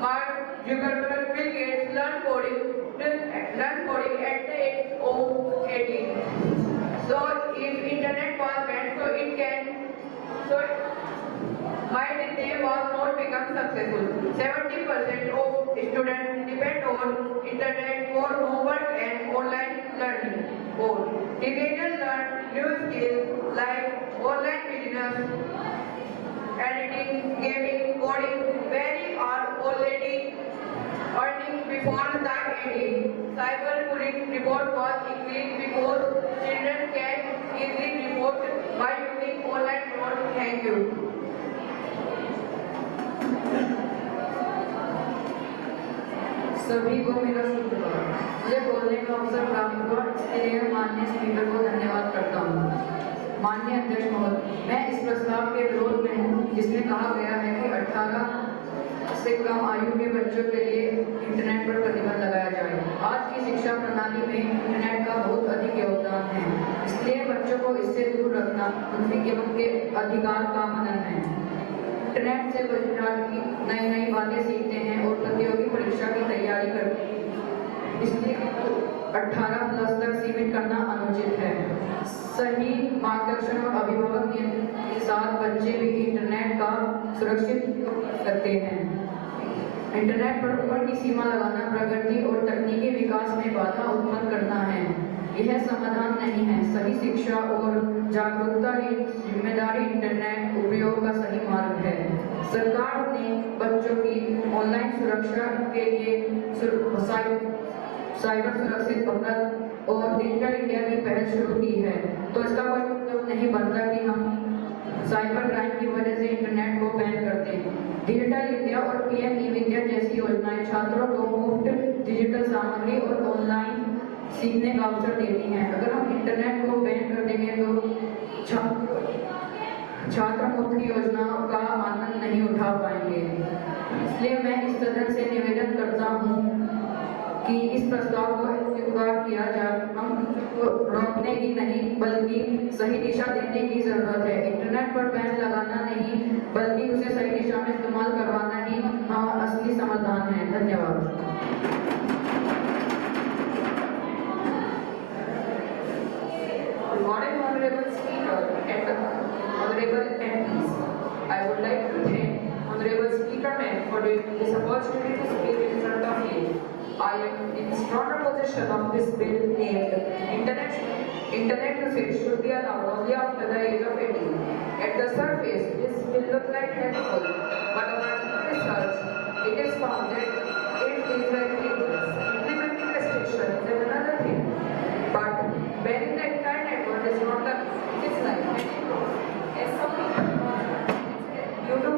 Mark Zuckerberg, Bill Gates learn coding at the age of 18. So if internet was banned, might they was not become successful. 70% of students depend on internet for homework and online learning. 4. Teenagers learn new skills like online business, editing, gaming, coding. Many are already earning before the 18. Cyberbullying report was increased because children can easily report by using online mode. Thank you. सभी को मेरा शुक्रवार। मुझे बोलने का अवसर प्राप्त हुआ, इसके लिए माननीय स्पीकर को धन्यवाद करता हूँ। माननीय अध्यक्ष महोदय, मैं इस प्रस्ताव के विरोध में हूँ जिसमें कहा गया है कि 18 से कम कम आयु के बच्चों के लिए इंटरनेट पर प्रतिबंध लगाया जाए। आज की शिक्षा प्रणाली में इंटरनेट का बहुत अधिक योगदान है, इसलिए बच्चों को इससे दूर रखना उनके अधिकार का हनन है। इंटरनेट से विद्यार्थी नई नई बातें सीखते हैं और प्रतियोगी परीक्षा की तैयारी करते हैं, इसलिए 18+ तक सीमित करना अनुचित है। सही मार्गदर्शन और अभिभावक के साथ बच्चे भी इंटरनेट का सुरक्षित उपयोग कर सकते हैं। इंटरनेट पर उम्र की सीमा लगाना प्रगति और तकनीकी विकास में बाधा उत्पन्न करना है, यह समाधान नहीं है। सही शिक्षा और जागरूकता ही जिम्मेदारी इंटरनेट उपयोग का सही मार्ग है। सरकार ने बच्चों की ऑनलाइन सुरक्षा के लिए साइबर सुरक्षित भारत और डिजिटल इंडिया की पहल शुरू की है, तो इसका कोई मतलब नहीं बनता कि हम साइबर क्राइम की वजह से इंटरनेट को बैन कर दें। डिजिटल इंडिया और पीएम ई विद्या जैसी योजनाएं छात्रों को मुफ्त डिजिटल सामग्री और ऑनलाइन सीखने का अवसर देती हैं। अगर हम इंटरनेट को बैन कर देंगे तो छात्र मुफ्त योजनाओं का आनंद नहीं उठा पाएंगे। इसलिए मैं इस सदन से निवेदन करता हूँ कि इस प्रस्ताव को स्वीकार किया जाए। हम रोकने की नहीं बल्कि सही दिशा देने की जरूरत है। इंटरनेट पर बैन लगाना नहीं बल्कि उसे सही दिशा में इस्तेमाल करवाना ही असली समाधान है। धन्यवाद। Good morning, Honorable Speaker and Honorable MPs. I would like to thank Honorable Speaker Ma'am for this opportunity to speak in front of you. I am in stronger position of this bill named Internet usage should be allowed only after the age of 18. At the surface, this will look like helpful, but on research, it is found that it is very dangerous. Implementing restrictions is another thing, but banning the entire network is not the its life. As some people due to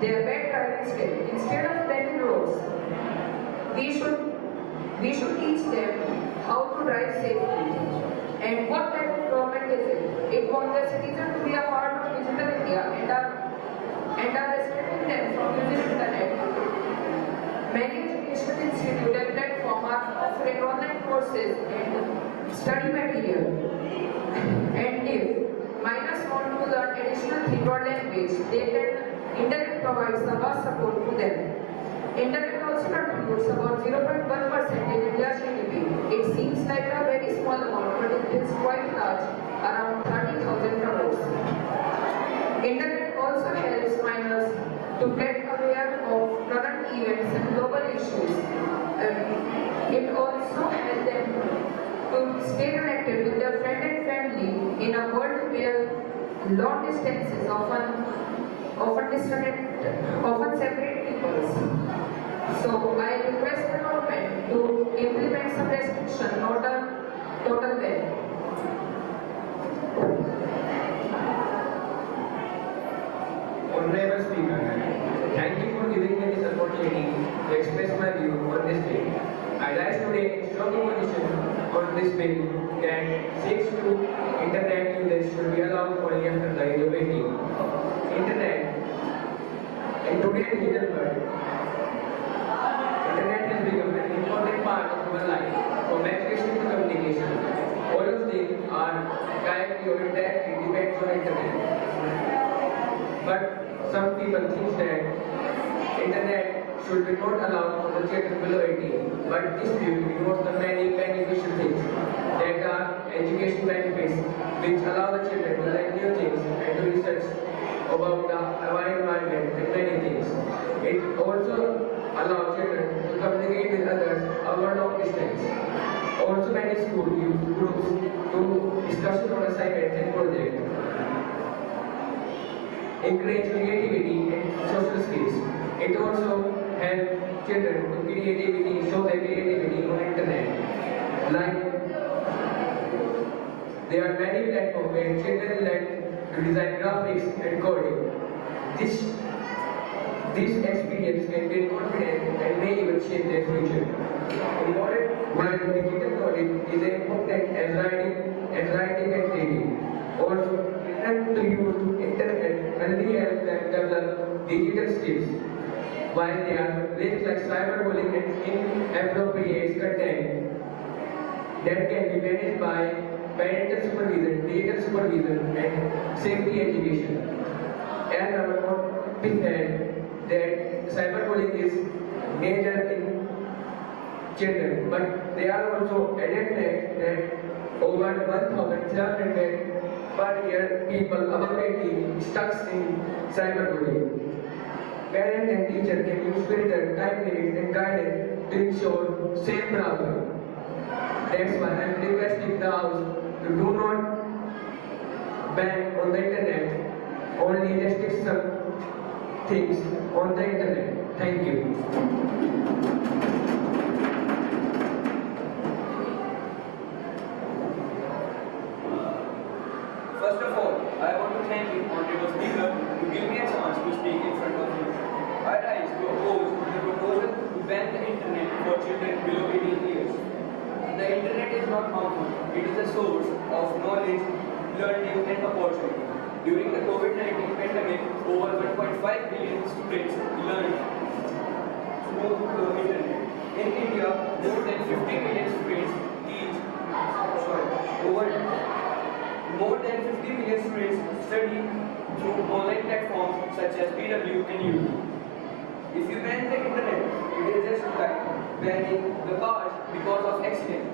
their bad driving skill, instead of banning roads, we should teach them how to drive safely. And what type of government is it? It wants their citizens to be a part of digital India and are restricting them from using internet. Many educational institutes and platforms are offering online courses and study material. And if minors want to learn additional thing or language, internet provides the vast support to them. Internet also contributes about 0.1% in India's GDP. It seems like a very small amount, but it is quite large, around 30,000 crores. Internet also helps minors to get aware of current events and global issues. It also helps them to stay connected with their friends and family in a world where long distances often separate peoples. So I request the government to implement some restriction, not a total ban. Honorable Speaker, thank you for giving me this opportunity to express my view on this bill. I rise today in strong opposition on this bill that seeks to internet usage should be allowed only after the age of 18. Internet, in today's digital world, internet has become an important part of our life, from education to communication. All of them are directly or indirectly depends on internet. But some people think that internet should be not allowed for the children below 18. But this view ignores the many beneficial things that are education benefits which allow the children to learn new things and to research about the environment and many things. It also allows children to communicate with others over long distance. Also many schools use groups to discuss on assignments and projects. Encourage creativity and social skills. It also helps children to show their creativity on internet. Like there are many platforms where children learn to design graphics and coding. This experience can build confidence and may even shape their future. In modern digital knowledge is as important as writing and reading. Also, learn to use internet only helps them develop digital skills while they are risks like cyberbullying and inappropriate content that can be managed by parental supervision, digital supervision, and safety education. As our topic said, that cyberbullying is major in children, but there are also added facts that over 1,700 per year people above 18 stuck in cyberbullying. Parents and teachers can use filters, time limits, and guidance to ensure safe browsing. That's why I am requesting the House to do not ban on the internet, only restrict some things on the internet. Thank you. First of all, I want to thank you, Honorable Speaker, to give me a chance to speak in front of you. I rise to oppose the proposal to ban the internet for children below 18 years. The internet is not harmful. It is a source of knowledge, learning and opportunity. During the COVID-19 pandemic, over 1.5 billion students learned through the internet. In India, more than 50 million students more than 50 million students study through online platforms such as PW and YouTube. If you ban the internet, it is just like banning the cars because of accident.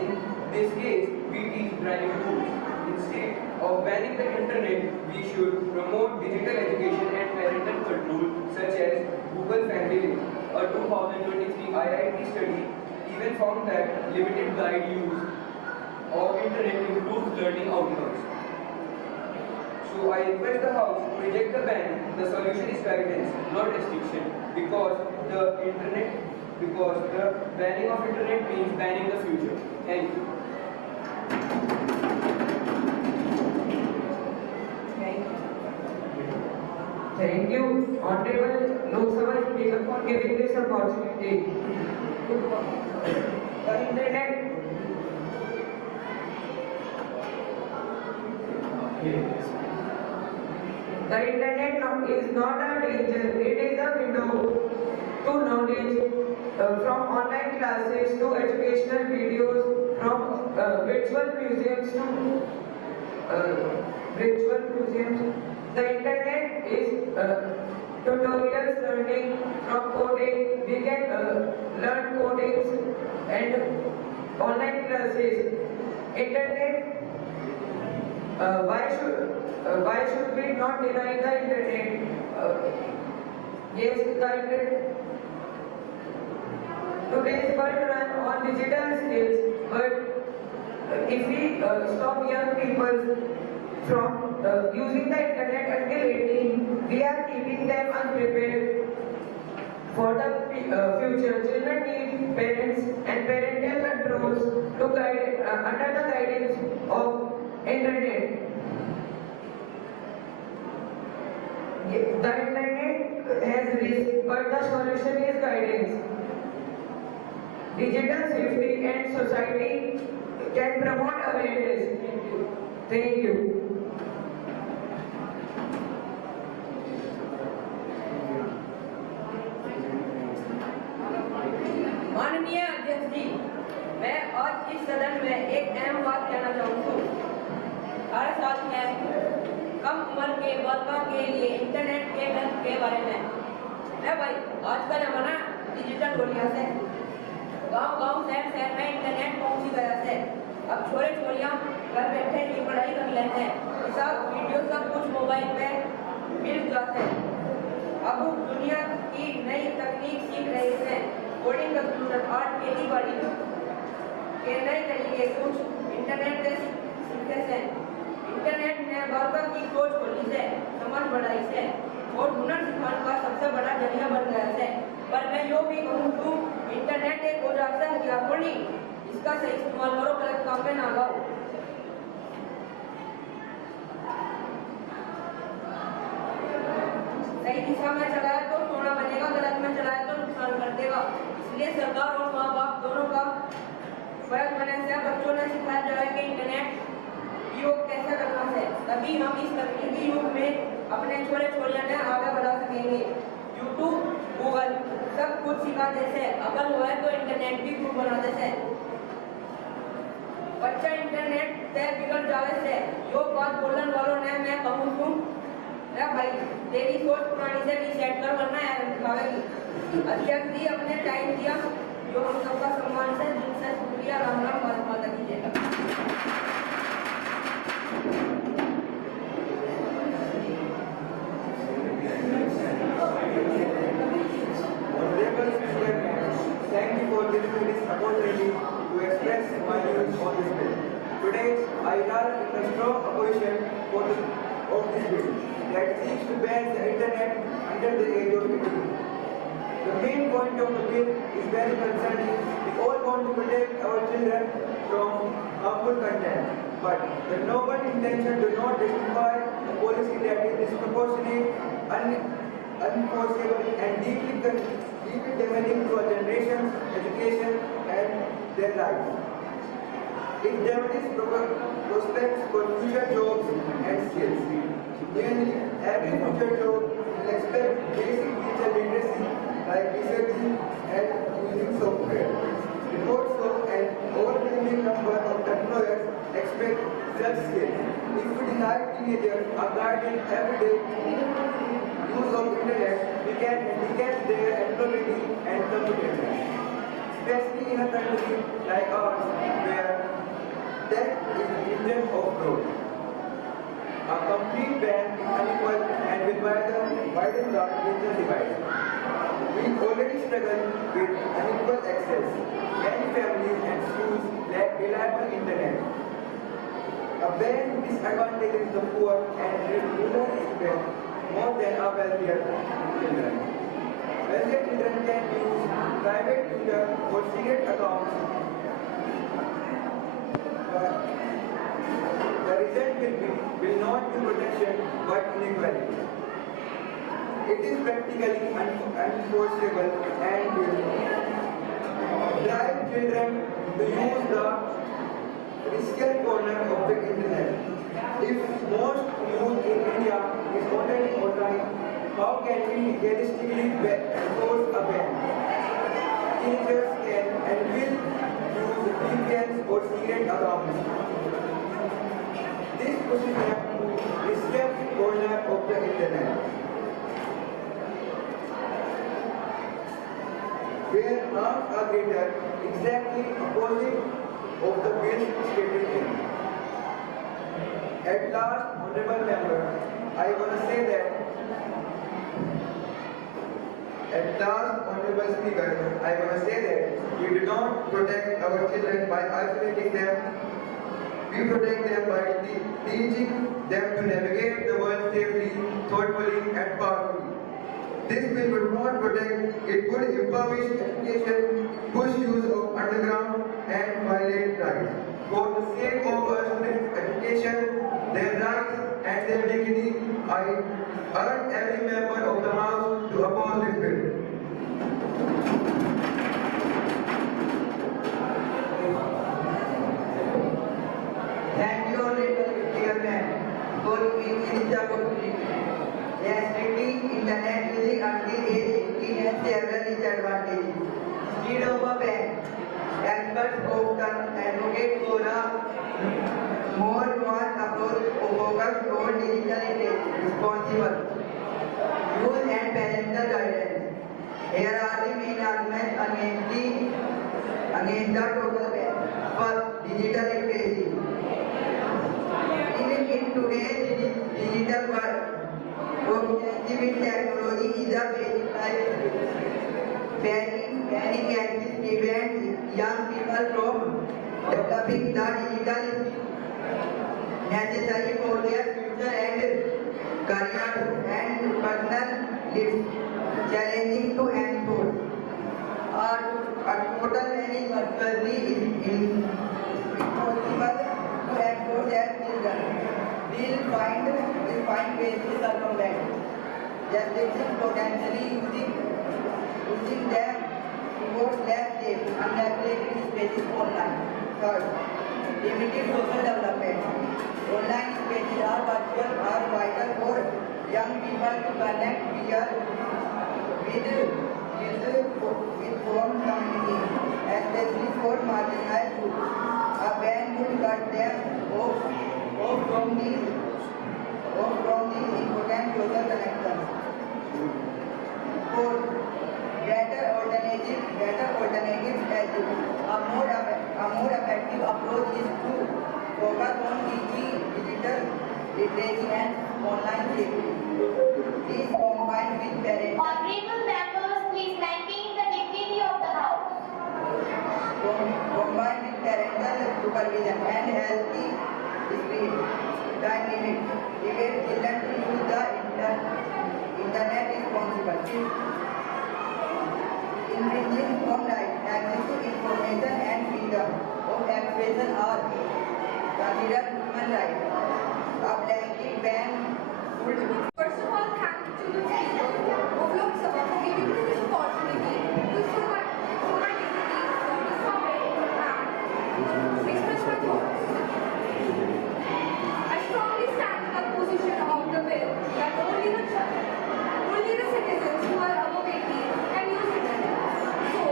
In this case, we teach driving rules. Instead of banning the internet, we should promote digital education and parental control such as Google Family Link. A 2023 IIT study even found that limited guide use of internet improves learning outcomes. So I request the House to reject the ban. The solution is guidance, not restriction, because the banning of internet means banning the future. Thank you. Thank you, Honorable Lok Sabha Speaker, for giving this opportunity. The internet is not a danger, it is a window to knowledge, from online classes to educational videos, from virtual museums to virtual museums. The internet is tutorials learning from coding. We can learn codings and online classes. Internet. Why should we not deny the internet? Yes, the internet. Today's world runs on digital skills, but if we stop young people from using the internet until 18, we are keeping them unprepared for the future. Children need parents and parental controls to guide under the guidance of internet. The internet has risk, but the solution is guidance. Digital safety and society can promote awareness. Thank you. माननीय अध्यक्ष जी, मैं आज इस सदन में एक अहम बात कहना चाहूँगा। हर साल में कम उम्र के बालकों के लिए इंटरनेट के महत्व के बारे में भाई आज का जमाना डिजिटल हो गया है। गांव शहर में इंटरनेट पहुंच गया है। अब छोरे छोरियां घर बैठे ही पढ़ाई कर लेते हैं। सब वीडियो सब कुछ मोबाइल पे मिल जाते हैं। अब दुनिया की नई तकनीक सीख रहे हैं। कोडिंग, कंप्यूटर, आर्ट, खेती बाड़ी के नए तरीके कुछ इंटरनेट से सीखते हैं। इंटरनेट ने बालकों की सोच खोली है, समझ बढ़ाई है और हुनर सिखाने का सबसे बड़ा जरिया बन गया है। पर मैं यो भी कहूँ तो इंटरनेट एक औजार से हथियार नहीं, इसका सही इस्तेमाल करो, गलत काम में ना लगाओ। सही दिशा में चलाया तो सोना बनेगा, गलत में चलाया तो नुकसान कर देगा। इसलिए सरकार और माँ बाप दोनों का फर्ज बनने से बच्चों ने सिखाया जाए कि इंटरनेट योग कैसे करना है, तभी हम इस तकनीकी युग में अपने छोरे छोरियां ने आगे बढ़ा सकेंगे। यूट्यूब, गूगल, सब कुछ सिखा देते हैं। अकल हुआ तो इंटरनेट भी खूब बना देते हैं। बच्चा इंटरनेट से बिगड़ जावे से यो बात बोलन वालों ने मैं कहूँ तुम भाई तेरी सोच पुरानी से रीसेट कर वरना यार दिखावेगी। अध्यक्ष जी अपने टाइम दिया जो हम सबका सम्मान से दिल से शुक्रिया। राम राम भारत माता की जय। Thank you for giving me this opportunity to express my views on this bill. Today, I rise in a strong opposition of this bill that seeks to ban the internet under the age of 18. The main point of the bill is very concerning. We all want to protect our children from harmful content, but the noble intention do not justify a policy that is disproportionate, unenforceable, and deeply damaging to our generation's education and their lives. It damages prospects for future jobs and skills. Nearly every future job will expect basic digital literacy like researching and using software. Reports show an overwhelming number of employers expect such skills. If we deny teenagers a guided everyday use of internet, we can handicap their employability and competitiveness, especially in a country like ours where tech is the engine of growth. A complete ban is unequal and will widen the digital divide. We already struggle with unequal access. Many families and schools lack reliable internet. A ban disadvantages the poor and rural aspect more than our wealthier children. Wealthier children can use private tutor or secret accounts. The result will not be protection but inequality. It is practically unenforceable and will drive children to use the riskier corner of the internet. If most youth in India is already online, how can we realistically enforce a ban? Teenagers can and will use VPNs or secret accounts. This pushes them to riskier corner of the internet, where harms are greater, exactly opposite of the bill stated in. At last, honorable member, I want to say that we do not protect our children by isolating them. We protect them by teaching them to navigate the world safely, thoughtfully, and powerfully. This bill would not protect, it would impoverish education, push use of underground, and violate rights. For the sake of our students' education, their rights, and their dignity, I urge every member of the House to oppose this bill. Thank you, Honorable Chairman, for giving me this opportunity. Yes, strictly internet using until age 18 has several disadvantages. Instead of a ban, experts often advocate for a more nuanced approach focused on digital literacy, responsible use and parental guidance. Here are the main arguments against the total ban. First, digital literacy. In today's digital world, proficiency with technology is a basic life skill. Banning access prevents young people from developing the digital necessary for their future and careers and personal lives. Challenging to enforce. A total ban is virtually impossible to enforce as children. We'll find ways to circumvent. Justices potentially using them towards less safe, unregulated spaces online. Third, limited social development. Online spaces are vital for young people to connect with with foreign communities, especially for marginalized groups. A ban would cut them off from these important social connections. Fourth, better alternatives exist. A more effective approach is to focus on teaching digital literacy and online safety. Please combine with parents. Honorable members, please maintain the dignity of the House. Combined with parental supervision and healthy screen time limit, debate children to use the internet responsibly. Infringing on rights, access to information and freedom of expression are considered human rights. A blanket ban would. First of all, thank you to the speaker of Lok Sabha for giving me this opportunity to show my dignity on this topic and express my thoughts. I strongly stand in the position of the bill that only the citizens who are above 18 can use internet. So,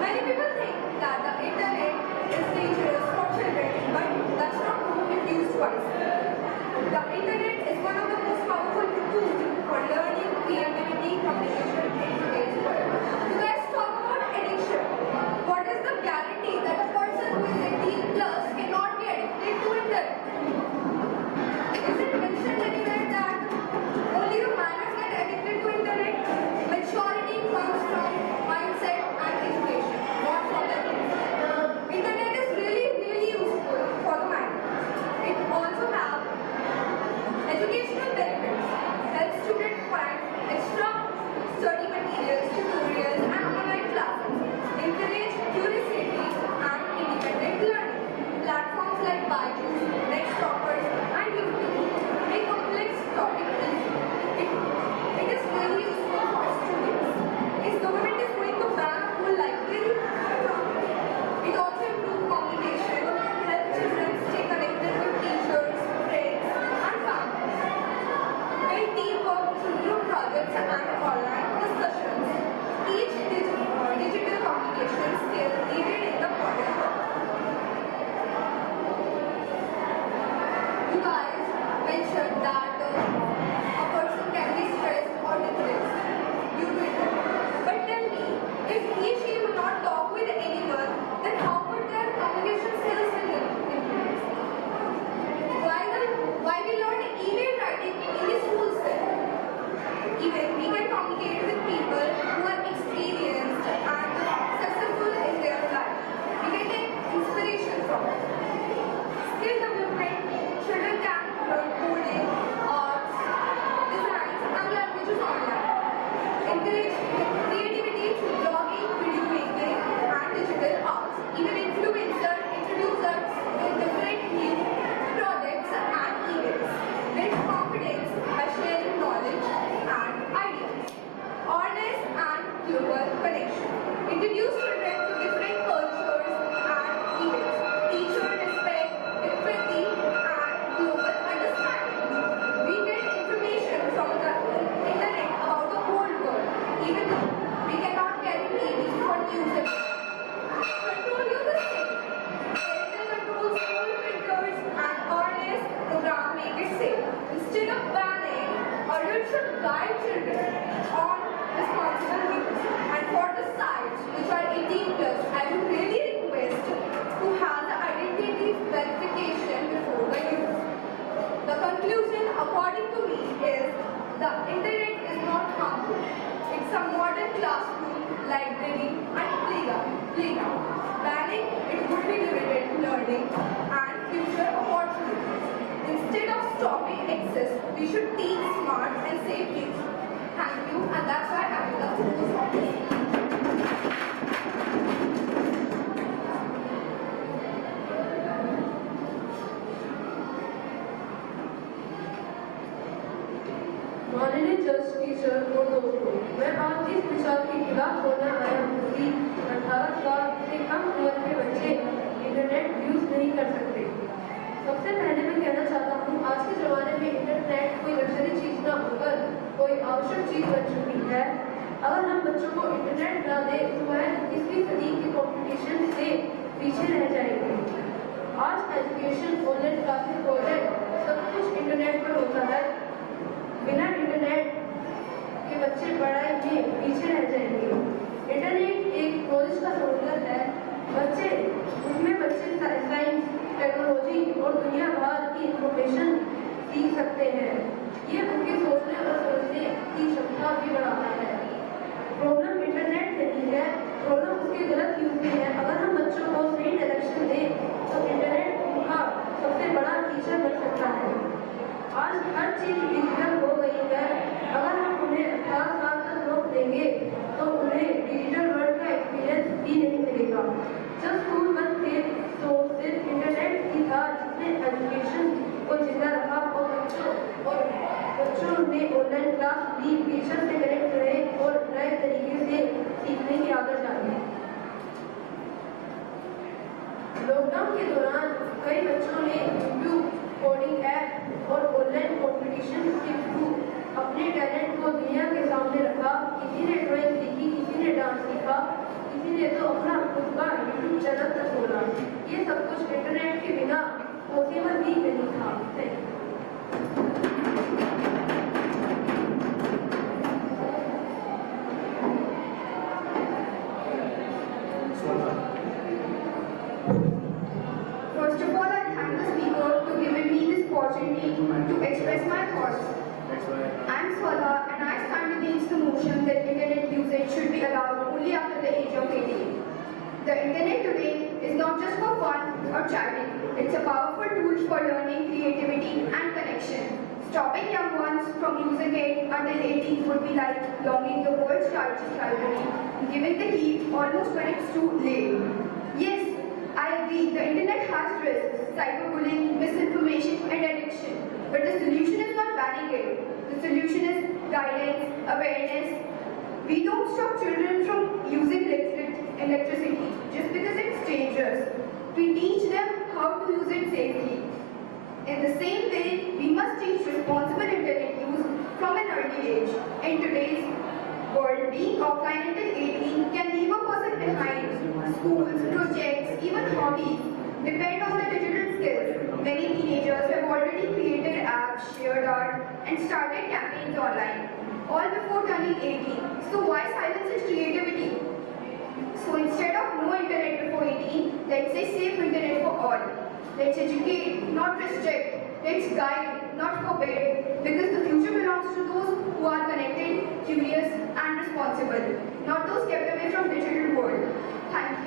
many people think that the internet is dangerous for children, but that's not true if used wisely. The internet is one of the most powerful tools for learning, creativity, communication in today's world. You guys talk about addiction. What is the guarantee that a person who is 18 plus cannot be addicted to internet? Is it mentioned anywhere that only the minors get addicted to internet? Maturity comes from mindset and education, not from the kids. Internet is really useful for the mind. It also has educational benefits. Help students find extra study materials, tutorials, and online classes. Encourage curiosity and independent learning. Platforms like Byju's, Nexttoppers, and YouTube make complex topics easy. It is really useful for students. If government is going to ban a whole library, it also improves communication, helps children stay connected with teachers, friends, and family. Build teamwork through group projects and online discussions. Teach digital communication skills needed in the modern world. You guys mentioned that a person can be stressed or depressed due to internet. But tell me, if she would not talk with anyone, then how would their communication skills will improve? Why we learn email writing in the school setting? Even we can communicate with people who are experienced and successful in their life. We can take inspiration from it. Skill development, children can learn coding, arts, designs, and languages online. Encourage creativity through blogging, video making, and digital arts. Even influencers introduce us to different new products and events. Build confidence by sharing knowledge and ideas. Awareness and global connection. Introduce children to different cultures and events. Teacher respect, empathy, and global understanding. We get information from the internet about the whole world, even though we cannot carry TV for news and control your state. Parental control, school printers, and awareness program make it safe. Instead of banning, adults should guide children on responsible use. And for the sites which are 18 plus, I would really request to have the identity verification before the use. The conclusion, according to me, is the internet is not harmful. It's a modern classroom, library, and playground. Banning it would be limited learning and future opportunities. Instead of stopping access, we should teach smart and safe use. Thank you, and that's why I will love this office. माननीय जज teacher और दोस्तों, मैं आज इस विचार के खिलाफ बोलना आया हूँ कि 18 साल से कम उम्र के बच्चे इंटरनेट यूज नहीं कर सकते। सबसे पहले मैं कहना चाहता हूँ, आज के ज़माने में इंटरनेट कोई लग्जरी चीज़ ना होकर कोई आवश्यक चीज़ बन चुकी है। अगर हम बच्चों को internet education, online classes, project सब कुछ इंटरनेट पर होता है। बिना इंटरनेट के बच्चे पढ़ाई में पीछे रह जाएंगे। इंटरनेट एक नॉलेज का स्रोत है। उसमें बच्चे साइंस, टेक्नोलॉजी और दुनिया भर की इंफॉर्मेशन सीख सकते हैं। ये उनके सोचने और समझने की क्षमता भी बढ़ाता है। प्रॉब्लम इंटरनेट नहीं है, प्रॉब्लम उसके गलत यूज में है। अगर हम बच्चों को सही डायरेक्शन दें तो इंटरनेट उनका सबसे बड़ा टीचर बन सकता है। आज हर चीज डिजिटल हो गई है। अगर हम उन्हें 18 साल तक रोक देंगे तो उन्हें डिजिटल वर्ल्ड का एक्सपीरियंस भी नहीं मिलेगा। जब स्कूल बंद थे तो सिर्फ इंटरनेट ही था जिसने एजुकेशन को जिंदा रखा और बच्चों ने ऑनलाइन क्लास ली, टीचर से कनेक्ट रहे और नए तरीके से सीखने की आदत डाली। लॉकडाउन के दौरान कई बच्चों ने यूट्यूब, कोडिंग ऐप और ऑनलाइन कॉम्पिटिशन के थ्रू अपने टैलेंट को दुनिया के सामने रखा। किसी ने ड्राइंग सीखी, किसी ने डांस सीखा, किसी ने तो अपना खुद का यूट्यूब चैनल तक खोला। ये सब कुछ इंटरनेट के बिना पॉसिबल भी नहीं था। First of all, I thank the speaker for giving me this opportunity to express my thoughts. I am Swala and I stand against the motion that internet usage should be allowed only after the age of 18. The internet today is not just for fun or chatting. It's a powerful tool for learning, creativity and connection. Stopping young ones from using it until 18 would be like longing the world's largest library, giving the key almost when it's too late. Yes, I agree, the internet has risks, cyberbullying, misinformation and addiction. But the solution is not banning it. The solution is guidance, awareness. We don't stop children from using electricity just because it's dangerous. We teach them how to use it safely. In the same way, we must teach responsible internet use from an early age. In today's world, being offline until 18 can leave a person behind. Schools, projects, even hobbies depend on the digital skills. Many teenagers have already created apps, shared art, and started campaigns online, all before turning 18. So why silence its creativity? So instead of no internet before 18, let's say safe internet for all. Let's educate, not restrict. Let's guide, not forbid. Because the future belongs to those who are connected, curious, and responsible, not those kept away from digital world. Thank you.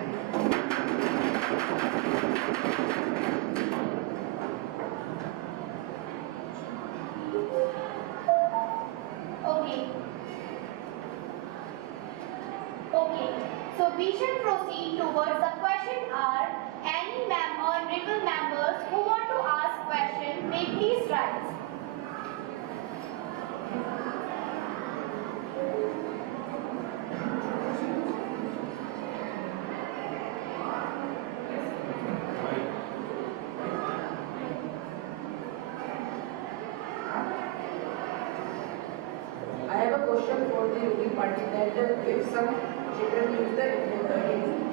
Okay. So we shall proceed towards the question hour. Any honorable members who want to ask question may please rise. I have a question for the ruling party that if some children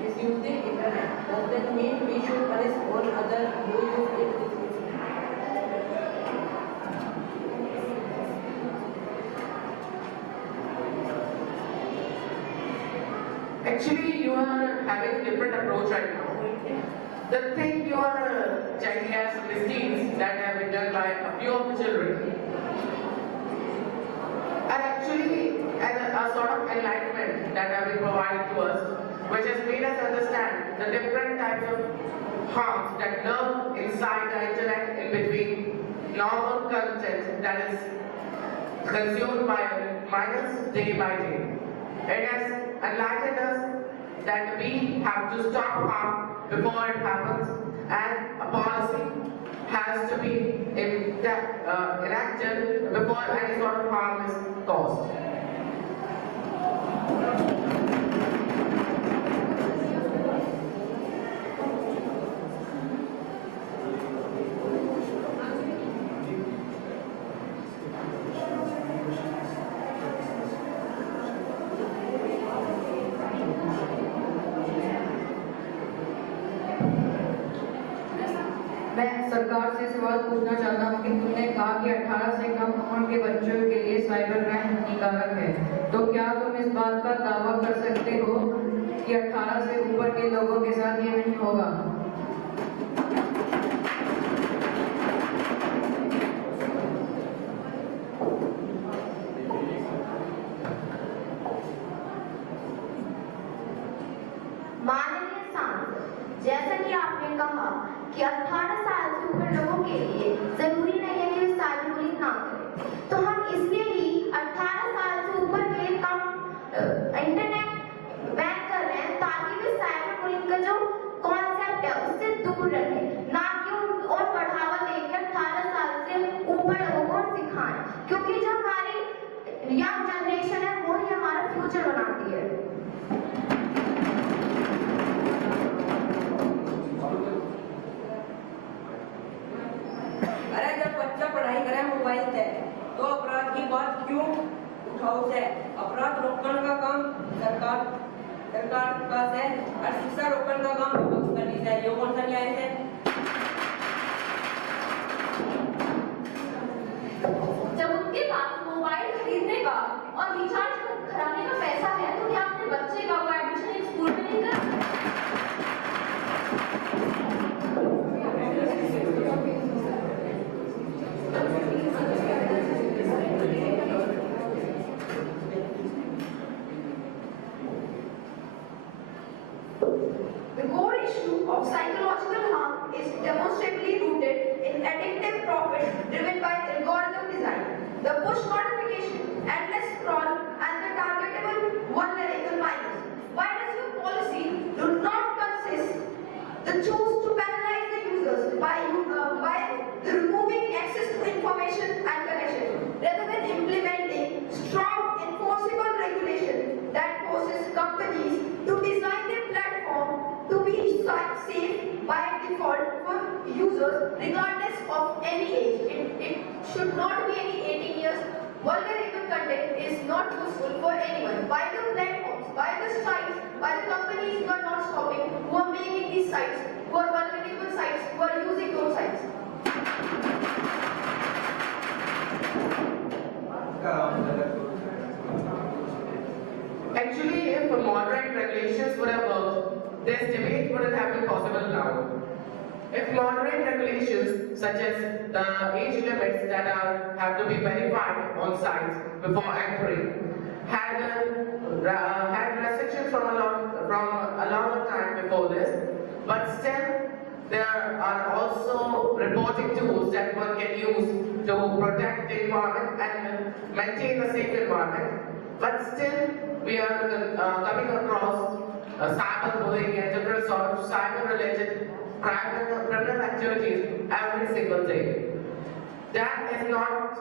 misuse the internet, does that mean we should punish all other who use it? Actually, you are having a different approach right now. The thing you are checking as listings that have been done by a few of the children are actually a sort of enlightenment that have been provided to us, which has made us understand the different types of harms that lurk inside the internet in between normal content that is consumed by minors day by day. It has enlightened us that we have to stop harm before it happens, and a policy has to be enacted before any sort of harm is caused. सरकार से सवाल पूछना चाहता हूँ कि तुमने कहा कि 18 से कम उम्र के बच्चों के लिए साइबर क्राइम हानिकारक है, तो क्या तुम इस बात का दावा कर सकते हो कि 18 से ऊपर के लोगों के साथ ये नहीं होगा? माननीय सांसद, जैसा कि आपने कहा कि 18 साल से ऊपर लोगों के लिए जरूरी नहीं है कि वे साइबर बुलिंग ना करें, तो हम इसलिए ही 18 साल से ऊपर के लिए कम इंटरनेट बैन कर रहे हैं, ताकि वे साइबर बुलिंग का जो कॉन्सेप्ट है उससे दूर रहे, ना कि और बढ़ावा देकर 18 साल से ऊपर लोगों को सिखाएं, क्योंकि जो हमारी यंग जनरेशन है वो ही हमारा फ्यूचर बनाती है। अरे जब बच्चा पढ़ाई करे मोबाइल से तो अपराध की बात क्यों उठाओ से? अपराध रोकने का काम सरकार का है और शिक्षा रोकने का काम विपक्ष करनी है। ये कौन सा न्याय है? जब उनके पास मोबाइल खरीदने का और रिचार्ज कराने का पैसा है, तो क्या अपने बच्चे का एडमिशन एक स्कूल में नहीं कर? The core issue of psychological harm is demonstrably rooted in addictive profit driven by algorithm design, the push notification, endless scroll, and the targetable vulnerable minors. Why does your policy do not consist the choose to penalize the users by removing access to information and connection, rather than implementing strong enforceable regulation that forces companies to design their platform to be safe by default for users regardless of any age. It should not be any 18 years. Vulnerable content is not useful for anyone. By the platforms, by the sites, by the companies who are not stopping, who are making these sites, who are vulnerable sites, who are using those sites. Actually, if moderate regulations would have worked, this debate wouldn't have been possible now. If moderate regulations, such as the age limits that have to be verified on sites before entering, had restrictions from a lot of time before this, but still there are also reporting tools that one can use to protect the environment and maintain a safe environment. But still, we are coming across cyberbullying and different sort of cyber-related criminal activities every single day. That is not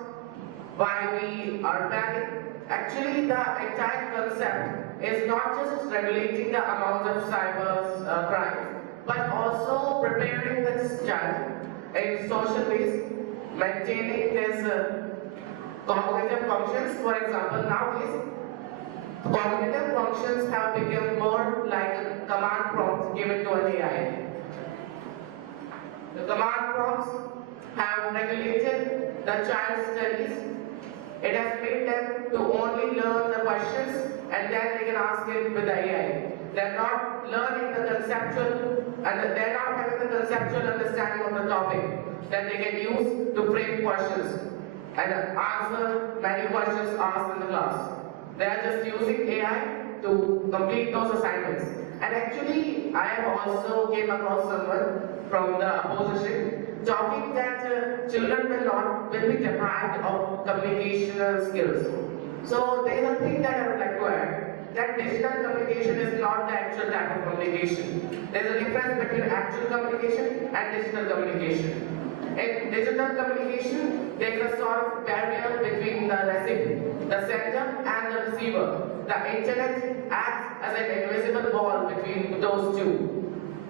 why we are banning. Actually, the entire concept is not just regulating the amount of cyber crimes, but also preparing the child in social ways, maintaining his cognitive functions. For example, nowadays, cognitive functions have become more like a command prompt given to an AI. The command prompts have regulated the child's studies. It has made them to only learn the questions and then they can ask it with the AI. They're not learning the conceptual and they're not having the conceptual understanding of the topic that they can use to frame questions and answer many questions asked in the class. They are just using AI to complete those assignments. And actually, I have also came across someone from the opposition talking that children will be deprived of communication skills. So there is a thing that I would like to add, that digital communication is not the actual type of communication. There is a difference between actual communication and digital communication. In digital communication, there is a sort of barrier between the recipient, the sender and the receiver. The internet acts as an invisible wall between those two,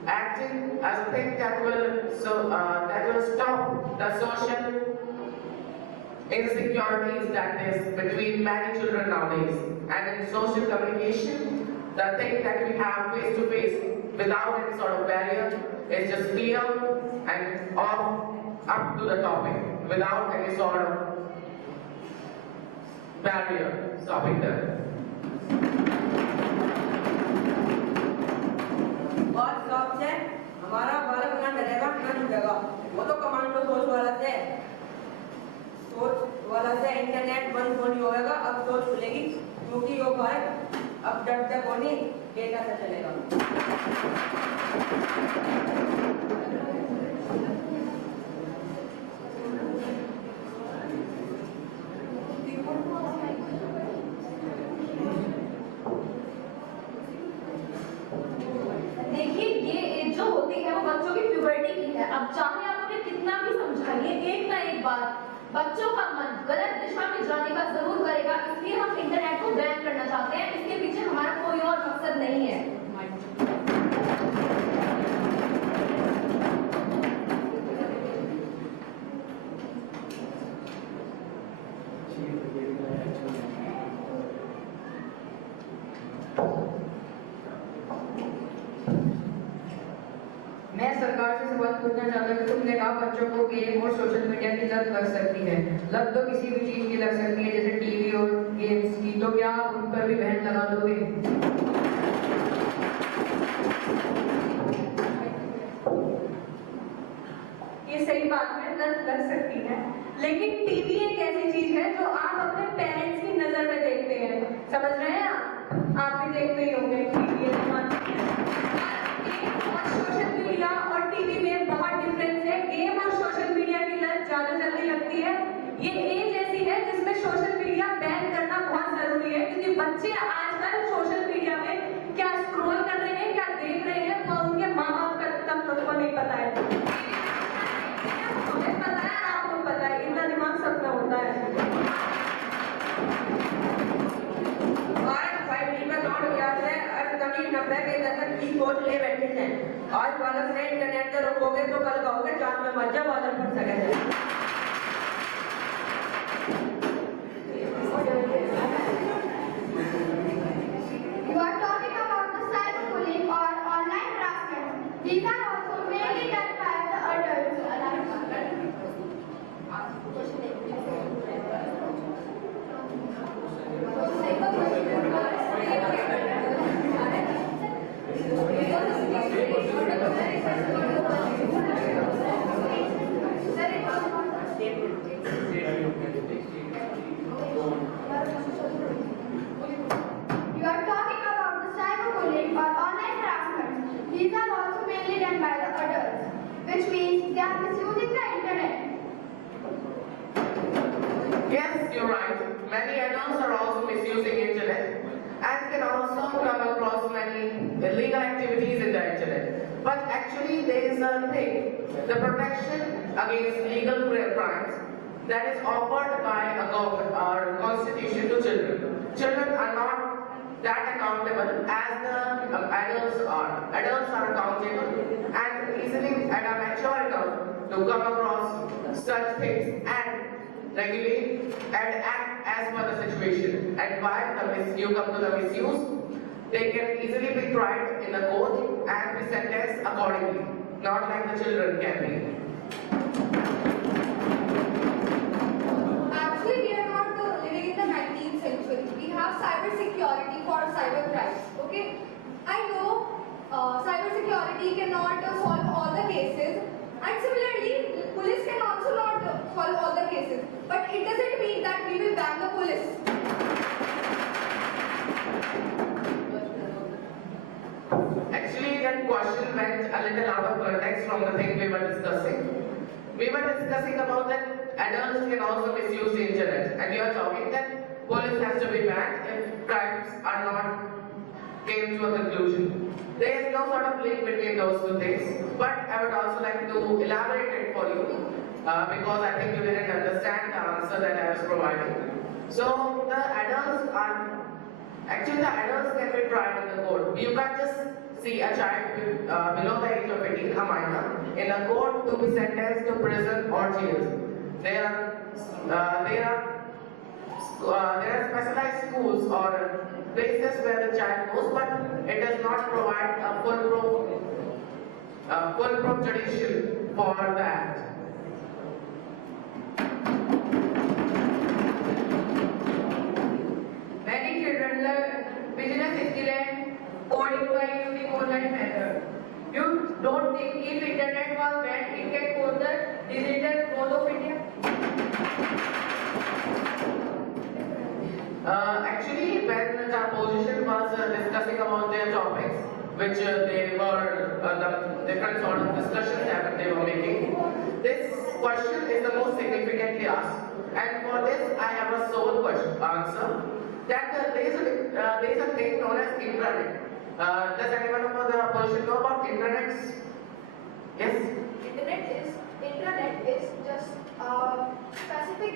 acting as a thing that will stop the social insecurities that is between many children nowadays. And in social communication, the thing that we have face to face without any sort of barrier is just clear and off up to the topic without any sort of barrier stopping them. बात साफ है, हमारा बालक ना डरेगा ना झुकेगा। वो तो कमांडो सोच वाला से इंटरनेट बंद होनी होगा, अब सोच खुलेगी क्योंकि वो भारत अब डरते कोनी डेटा से चलेगा। देखिए ये एज जो होती है वो बच्चों की प्यूबर्टी की है। अब चाहे आप उन्हें कितना भी समझाइए, एक ना एक बार बच्चों का मन गलत दिशा में जाने का जरूर करेगा। इसलिए हम इंटरनेट को बैन करना चाहते हैं। इसके पीछे हमारा कोई और मकसद नहीं है। मैं सरकार से सवाल पूछना चाहता हूँ कि तुमने कहा बच्चों को गेम और सोशल मीडिया की लत लग सकती है। लत तो किसी भी चीज की लग सकती है, जैसे टीवी और गेम्स की। तो क्या आप उन पर भी बैन लगा दोगे? ये सही बात है, लत लग सकती है, लेकिन टीवी एक ऐसी चीज है जो आप अपने पेरेंट्स की नजर में देखते हैं। समझ रहे हैं आप भी देखते ही होंगे टीवी। सोशल मीडिया और टीवी में बहुत डिफरेंस है। गेम और सोशल मीडिया की लत ज्यादा जल्दी लगती है। ये एज ऐसी है जिसमें सोशल मीडिया बैन करना बहुत जरूरी है, क्योंकि बच्चे आजकल सोशल मीडिया में क्या स्क्रॉल कर रहे हैं, क्या देख रहे हैं, वो उनके माँ बाप का तक उनको नहीं पता है। हमें पता है, आपको पता है, इतना दिमाग सब में होता है। भारत 5G में लौट गया है, कभी 90 के दशक की सोच ले बैठे हैं। आज बालक से इंटरनेट से रोकोगे तो कल कहोगे चांद में मर जा, बादल फट सके। You are talking about the cyberbullying or online harassment. These are also mainly done by the adults. You are talking about the cyberbullying or online harassment. These are also mainly done by the adults, which means they are misusing the internet. Yes, you're right. Many adults are also misusing internet and can also come across many illegal activities in the internet. But actually there is a thing, the protection against legal crimes that is offered by a government or constitution to children. Children are not that accountable as the adults are. Adults are accountable and easily and are mature enough to come across such things and regulate and act as per the situation. And while you come to the misuse, they can easily be tried in the court and be sentenced accordingly, not like the children can be. Actually, we are not living in the 19th century. We have cyber security for cyber crimes. Okay, I know cyber security cannot solve all the cases, and similarly, police can also not solve all the cases. But it doesn't mean that we will ban the police. Actually, that question went a little out of context from the thing we were discussing. We were discussing about that adults can also misuse the internet, and we are talking that police has to be banned if crimes are not came to a conclusion. There is no sort of link between those two things, but I would also like to elaborate it for you because I think you didn't understand the answer that I was providing. So the adults can be tried in the court. You can't just see a child below the age of 18, a minor, in a court to be sentenced to prison or jail. There are specialized schools or places where the child goes, but it does not provide a foolproof judicial for that. which they were, the different sort of discussions that they were making. This question is the most significantly asked, and for this I have a sole question answer. That there is a thing known as intranet. Does anyone of the person know about intranets? Yes. Intranet is just specific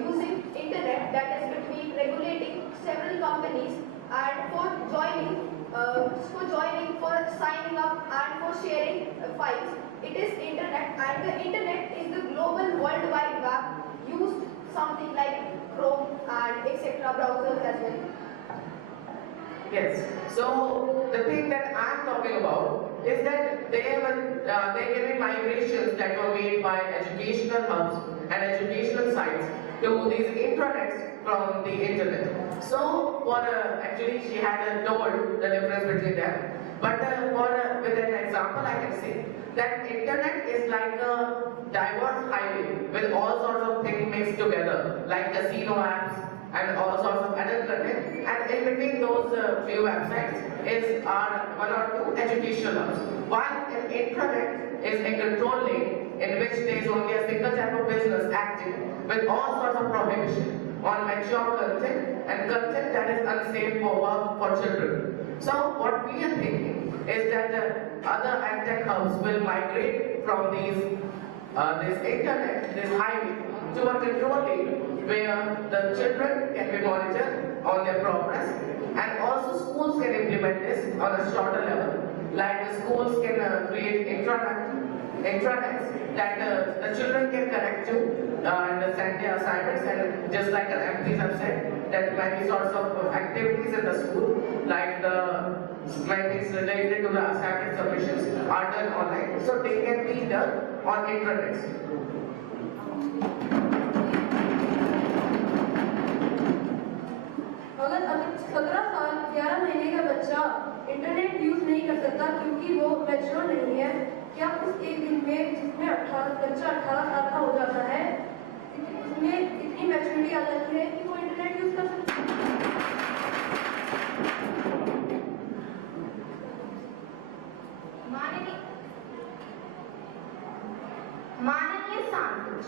using internet that is between regulating several companies and for joining, for signing up and for sharing files. It is internet, and the internet is the global world wide web used something like Chrome and etc. browsers as well. Yes. So the thing that I'm talking about is that there were migrations that were made by educational hubs and educational sites to these intranets from the internet. So actually she had told the difference between them. But with an example I can say that internet is like a diverse highway with all sorts of things mixed together, like casino apps and all sorts of adult content, and in between those few websites are one or two educational hubs. While an intranet is a control lane in which there is only a single type of business active with all sorts of prohibition on mature content and content that is unsafe for work for children. So what we are thinking is that other edtech hubs will migrate from this internet, this highway, to a control lane where the children can be monitored on their progress, and also schools can implement this on a shorter level. Like the schools can create intranets that the children can connect to and send their assignments, and just like the MPs have said, that many sorts of activities in the school, like the many things related to the assignment submissions are done online, so they can be done on intranets. अगर 17 साल 11 महीने का बच्चा internet use नहीं कर सकता क्योंकि वो मैच्योर नहीं है, क्या उस एक दिन में जिसमें बच्चा 18 साल का हो जाता है, उसमें इतनी मैच्योरिटी आ जाती है कि वो इंटरनेट यूज कर सकता है? माननीय सांसद,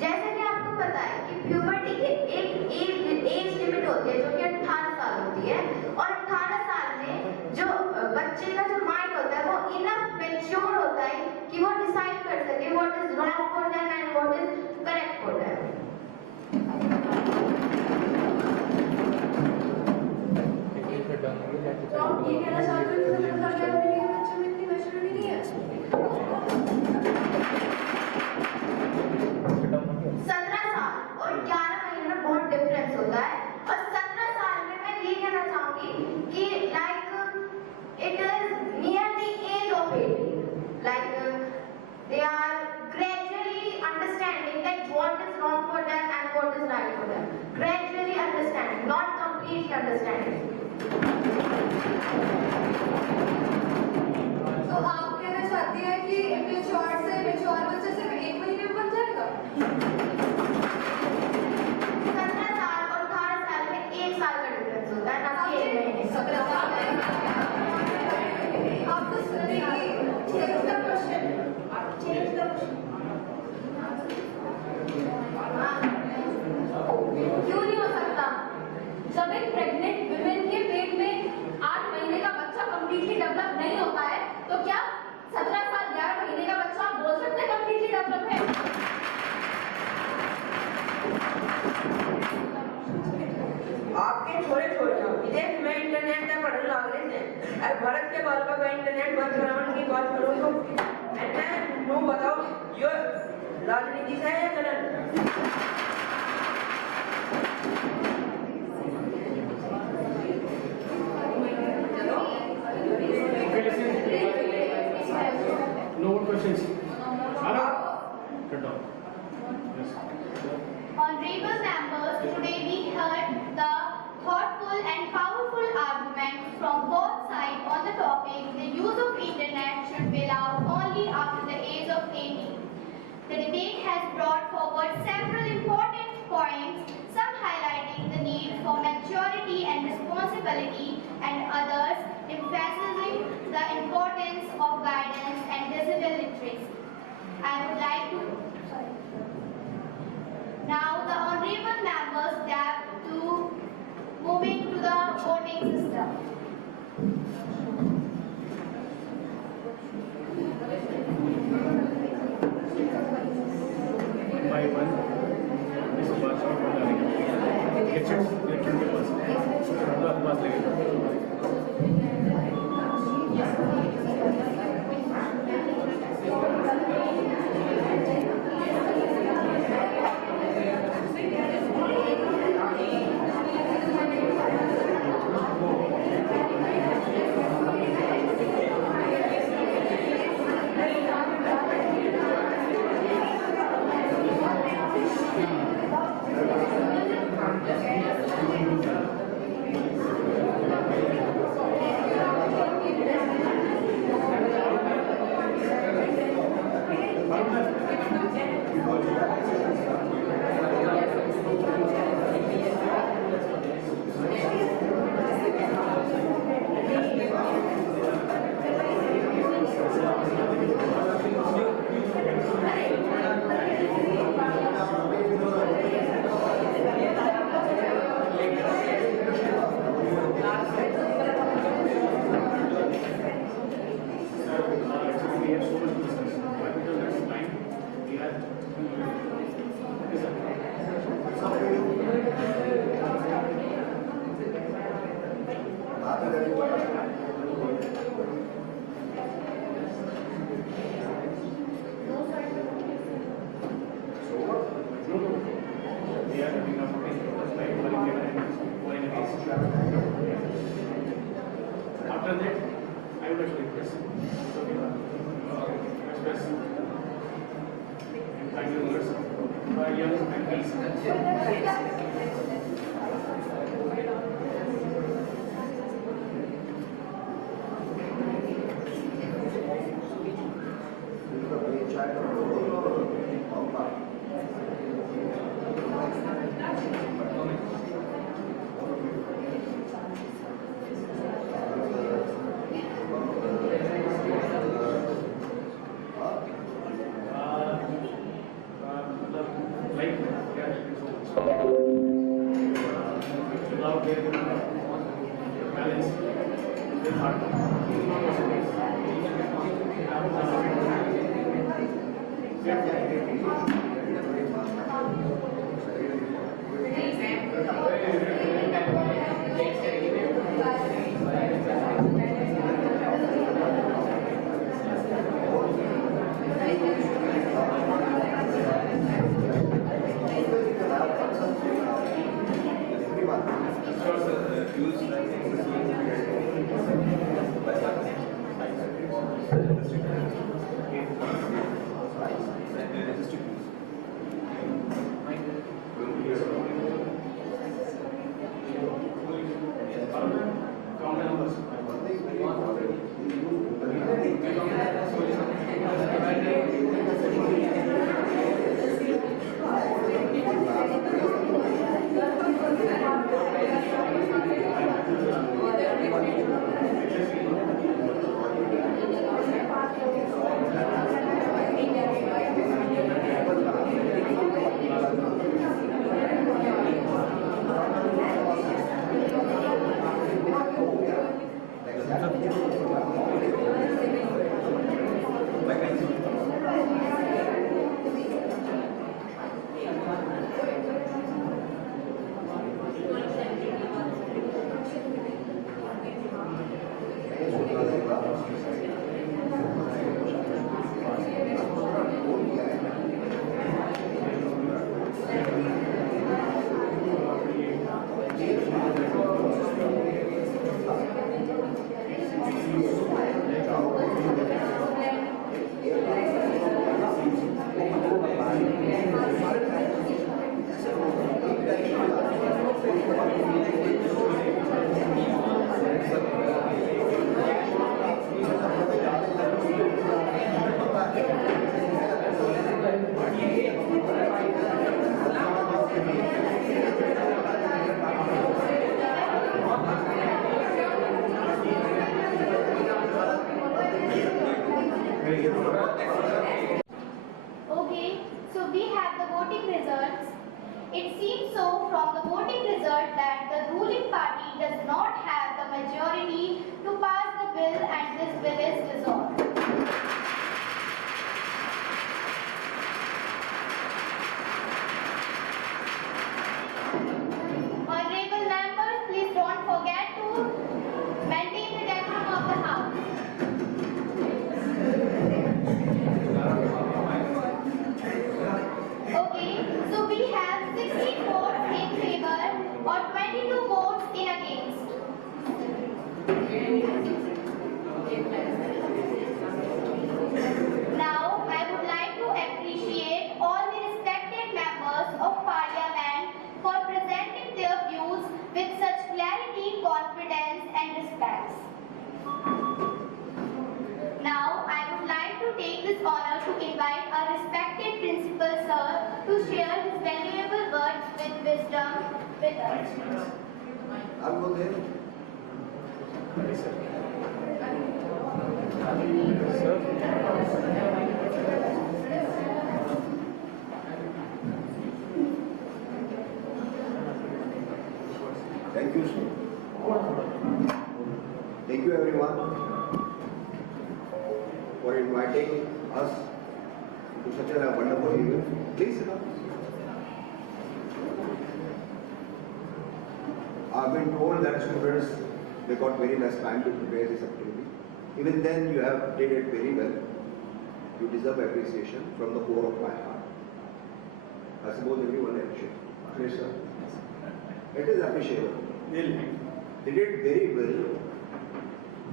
जैसे कि आपको पता है कि प्यूबर्टी की एक एज लिमिट होती है जो कि 18 साल होती है, और 18 साल में जो बच्चे का जो माइंड होता है वो इनफ मैच्योर होता है कि वो डिसाइड कर सके what is wrong for them and what is correct for them. तो आप ये कहना चाहते हो कि 17 साल के बच्चे में इतनी मैच्योरिटी नहीं है? 17 साल और 11 महीने में बहुत डिफरेंस होता है, और 17 साल में मैं ये कहना चाहूंगी कि it is near the age of 18, they are gradually understanding that what is wrong for them and what is right for them, gradually understanding, not completely understanding. तो आप कहना चाहती है कि इमेच्योर से मैच्योर बच्चा सिर्फ 1 महीने में बन जाएगा? 17 साल और 18 साल में 1 साल का डिफरेंस होता है, ना कि 1 महीने। 17 साल आप तो सुनेंगी, change the question, change the क्यों नहीं हो सकता? जब एक प्रेग्नेंट विमेन के पेट में 8 महीने का बच्चा कंप्लीटली डेवलप नहीं होता है, तो क्या 17 साल 11 महीने का बच्चा बोल सकते हैं कंप्लीटली डेवलप है? आपके छोरे छोरियां विदेश में इंटरनेट का पढ़ने लग रहे थे, और भारत के बालकों का इंटरनेट बंद कराने की बात करो तो बताओ ये राजनीति से है या गलत? No more questions. Anna? Cut off. Yes. Honorable members, today we heard the thoughtful and powerful arguments from both sides on the topic the use of internet should be allowed only after the age of 18. The debate has brought forward several important points, some highlighting the need for maturity and responsibility responsibility, and others, emphasizing the importance of guidance and digital literacy. I would like to now the honorable members step to moving to the voting system. by one is पास और बना लेंगे election के पास राधा के पास लेंगे After that, I would like to request and thank you, members, young MPs. we have the voting results. It seems so from the voting result that the ruling party does not have the majority to pass the bill and this bill is dissolved. Honorable members, please don't forget to maintain the decorum of the House. Okay, so we have 16 votes in favor or 22 votes in against. Now, I would like to appreciate all the respected members of Parliament for presenting their views with such clarity, confidence and respect. Now, I would like to take this honor to invite our respected Principal Sir to share his valuable words with wisdom with us. I'll go there. Thank you, sir. Thank you, everyone, for inviting us to such a wonderful event. Please sit down. I've been told that students, they got very less time to prepare this activity. Even then, you have did it very well. You deserve appreciation from the core of my heart. I suppose everyone appreciates. Yes, sir. It is appreciable. Really? They did very well.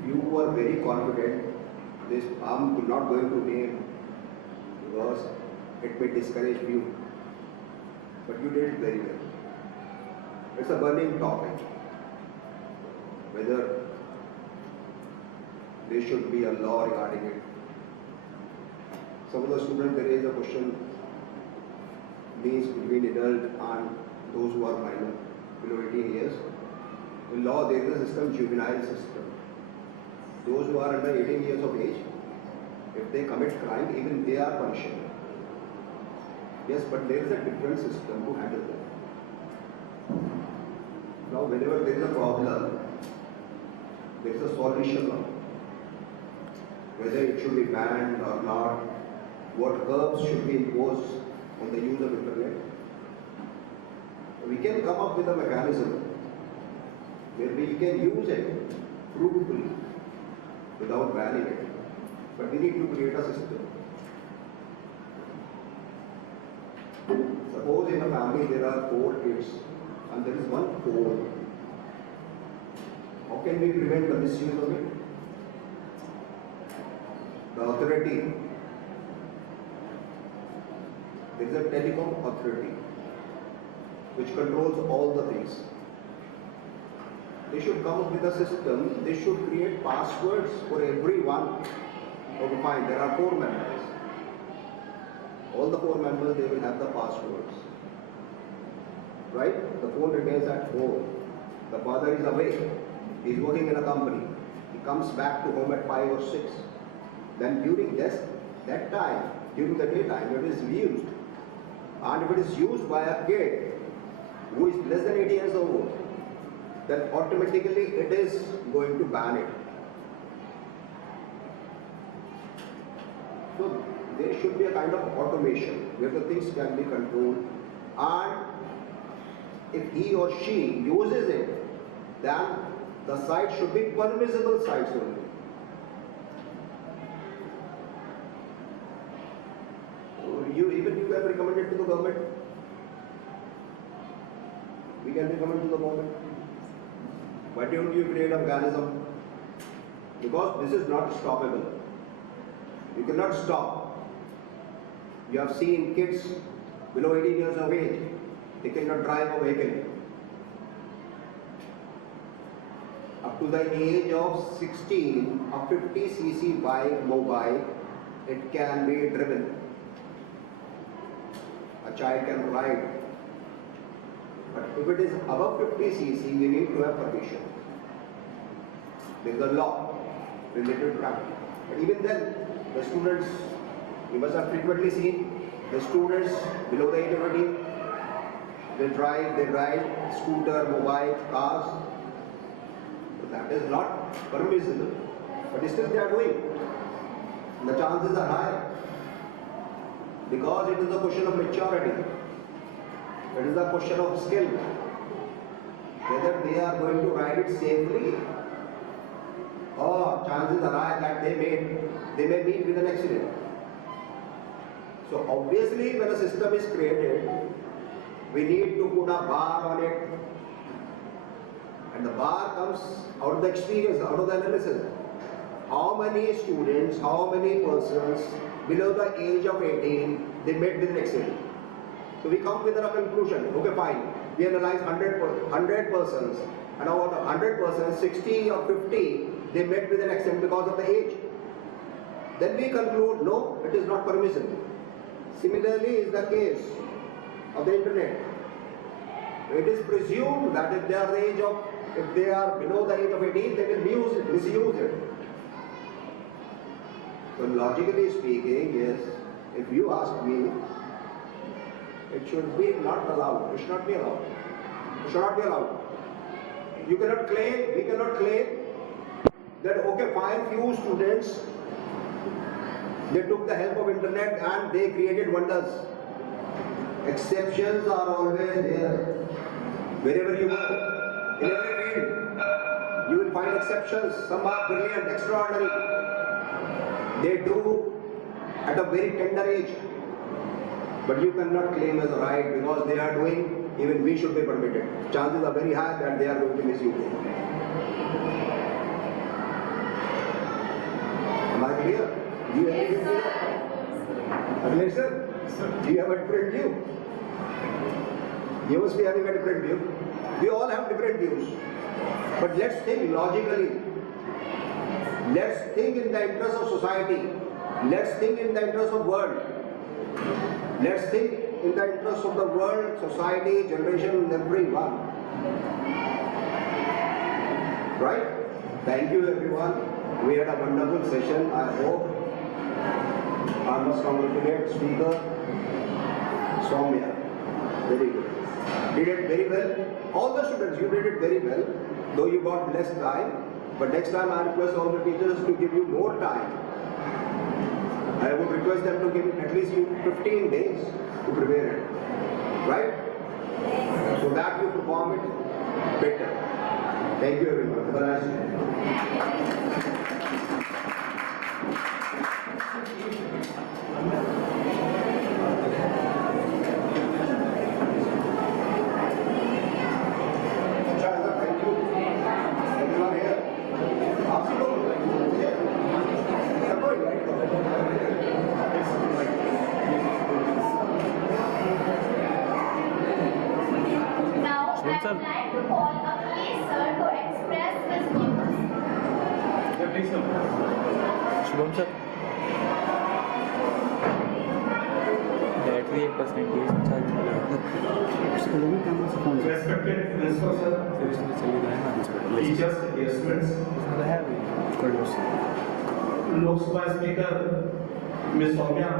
You were very confident. This I'm not going to name because it may discourage you. But you did it very well. It's a burning topic. Whether there should be a law regarding it. Some of the students, there is a question means between adult and those who are minor, below 18 years. In law, there is a system, juvenile system. Those who are under 18 years of age, if they commit crime, even they are punishable. Yes, but there is a different system to handle them. Now, whenever there is a problem, there is a solution now. Whether it should be banned or not, what curbs should be imposed on the use of internet. We can come up with a mechanism where we can use it fruitfully without banning it. But we need to create a system. Suppose in a family there are 4 kids and there is one phone. How can we prevent the misuse of it? The authority, there is a telecom authority which controls all the things. They should come up with a system, they should create passwords for everyone. Okay, fine, there are 4 members. All the 4 members, they will have the passwords. Right? The phone remains at home. The father is away. He is working in a company. He comes back to home at 5 or 6. Then during that time, during the daytime, it is used. And if it is used by a kid who is less than 8 years old, then automatically it is going to ban it. So there should be a kind of automation where the things can be controlled, and if he or she uses it, then the site should be permissible sites only. Even you can recommend it to the government. We can recommend to the government. Why don't you create a mechanism? Because this is not stoppable. You cannot stop. You have seen kids below 18 years of age, they cannot drive a vehicle. Up to the age of 16, a 50cc bike, mobile, it can be driven. A child can ride. But if it is above 50cc, you need to have permission. There is a law related to that. But even then, the students, you must have frequently seen, The students below the age of 18, they ride scooter, mobile, cars. But that is not permissible. But still they are doing. The chances are high. Because it is a question of maturity. It is a question of skill. Whether they are going to ride it safely, or chances are high that they may meet with an accident. So obviously when a system is created, we need to put a bar on it. And the bar comes out of the experience, out of the analysis. How many students, how many persons below the age of 18, they met with an accident? So we come with a conclusion. Okay, fine. We analyze 100 persons, and out of 100 persons, 60 or 50, they met with an accident because of the age. Then we conclude, no, it is not permissible. Similarly is the case of the internet. It is presumed that if they are below the age of 18, they will misuse it. So logically speaking, yes, if you ask me, it should be not allowed. It should not be allowed. It should not be allowed. You cannot claim, we cannot claim that, okay, fine, few students, they took the help of internet and they created wonders. Exceptions are always there. Wherever you go, in every field, you will find exceptions. Some are brilliant, extraordinary. They do at a very tender age. But you cannot claim as a right because they are doing, even we should be permitted. Chances are very high that they are going to misuse it. Am I clear? Do you have any view? Agnes sir, do you have a different view? You must be having a different view. We all have different views. But let's think logically. Let's think in the interest of society. Let's think in the interest of world. Let's think in the interest of the world, society, generation, everyone. Right? Thank you everyone. We had a wonderful session. I hope. I must congratulate speaker Soumya. Very good. Did it very well. All the students, you did it very well. Though you got less time. But next time I request all the teachers to give you more time. I would request them to give at least you 15 days to prepare it. Right? So that you perform it better. Thank you everyone. Have a nice day. Now, I would like to call Akhilesh sir to express his views. Shubham sir battery 1% Respected principal sir, teachers, dear students, Lok Sabha Speaker Ms. Soumya,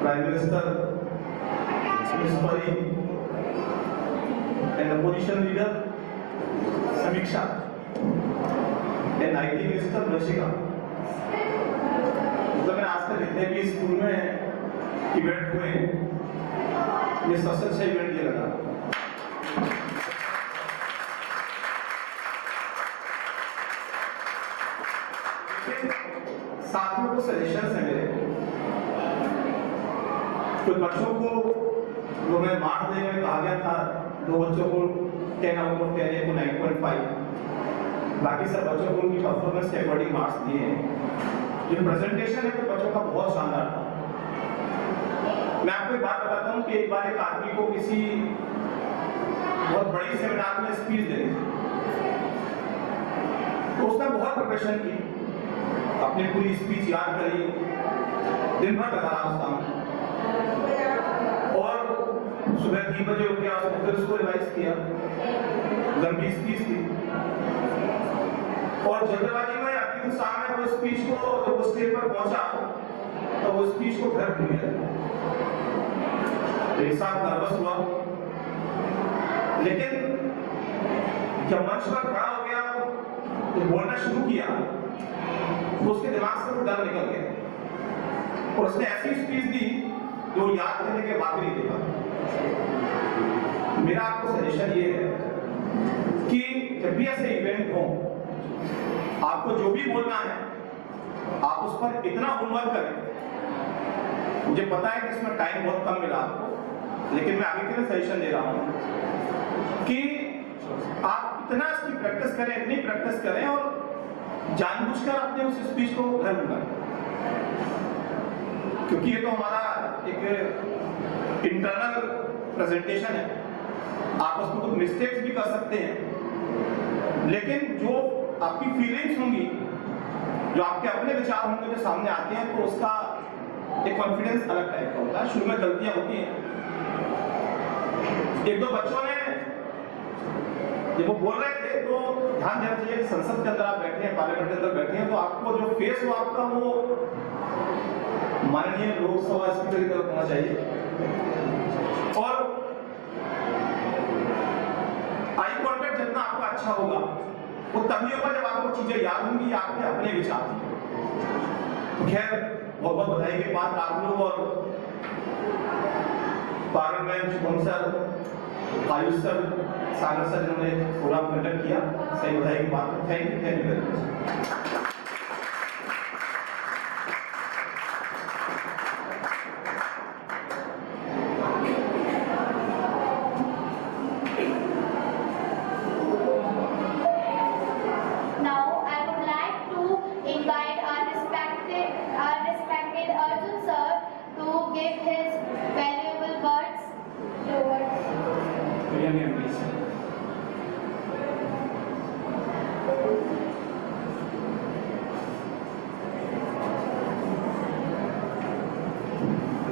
Prime Minister Ms. Pari, and Opposition Leader Samiksha, and IT Minister Rashika. मतलब मैं आज तक जितने भी school में event हुए, ये सबसे अच्छा इवेंट ये लगा। साथ में कुछ सजेशंस हैं मेरे। कुछ बच्चों को जो मैं मार्क्स देने में कहा गया था, 2 बच्चों को 10 आउट ऑफ 10 को 9.5, बाकी सब बच्चों को उनकी परफॉर्मेंस के अकॉर्डिंग मार्क्स दिए हैं। जो प्रेजेंटेशन है तो बच्चों का बहुत शानदार था। मैं आपको एक बात बताता हूँ कि एक बार एक आदमी को किसी बहुत बड़ी सेमिनार में स्पीच देनी थी, तो उसने बहुत प्रिपरेशन की, अपनी पूरी स्पीच याद करी, दिन भर लगा उस काम में, और सुबह 3 बजे उठ गया, फिर उसको रिवाइज किया, लंबी स्पीच थी, और जल्दबाजी में अपनी सामने वो स्पीच को जब वो स्टेज पर पहुंचा तो वो स्पीच को घर भूल गया। एक साथ नर्वस हुआ, लेकिन जब मंच पर खड़ा हो गया तो बोलना शुरू किया तो उसके दिमाग से वो डर निकल गया और उसने ऐसी स्पीच दी जो याद करने के बाद भी नहीं देखा। मेरा आपको सजेशन ये है कि जब भी ऐसे इवेंट हो, आपको जो भी बोलना है आप उस पर इतना होमवर्क करें। मुझे पता है कि इसमें टाइम बहुत कम मिला आपको, लेकिन मैं आगे के लिए सजेशन दे रहा हूं कि आप इतना इसकी प्रैक्टिस करें, इतनी प्रैक्टिस करें और जानबूझकर अपने उस स्पीच को घर में करें, क्योंकि ये तो हमारा एक इंटरनल प्रेजेंटेशन है। आप उसमें कुछ मिस्टेक्स भी कर सकते हैं, लेकिन जो आपकी फीलिंग्स होंगी, जो आपके अपने विचार होंगे जो सामने आते हैं, तो उसका एक कॉन्फिडेंस अलग टाइप का होता है। शुरू में गलतियां होती हैं। एक दो बच्चों ने जब वो बोल रहे थे तो ध्यान देना चाहिए कि संसद के अंदर आप बैठे हैं, पार्लियामेंट के अंदर बैठे हैं, तो आपको जो फेस हो आपका वो माननीय लोकसभा स्पीकर की तरफ होना चाहिए और आई कॉन्टेक्ट जितना आपका अच्छा होगा वो तभी होगा जब आपको चीजें याद होंगी, आपके अपने विचार। तो खैर बहुत बहुत बधाई के बाद आप लोग और parliament Shubham sir, Ayush sir, Sagar sir जिन्होंने प्रोग्राम कंडक्ट किया, सही बधाई की बात है। Thank you very much. Now I would like to invite our respected Arjun sir to give his valuable words towards.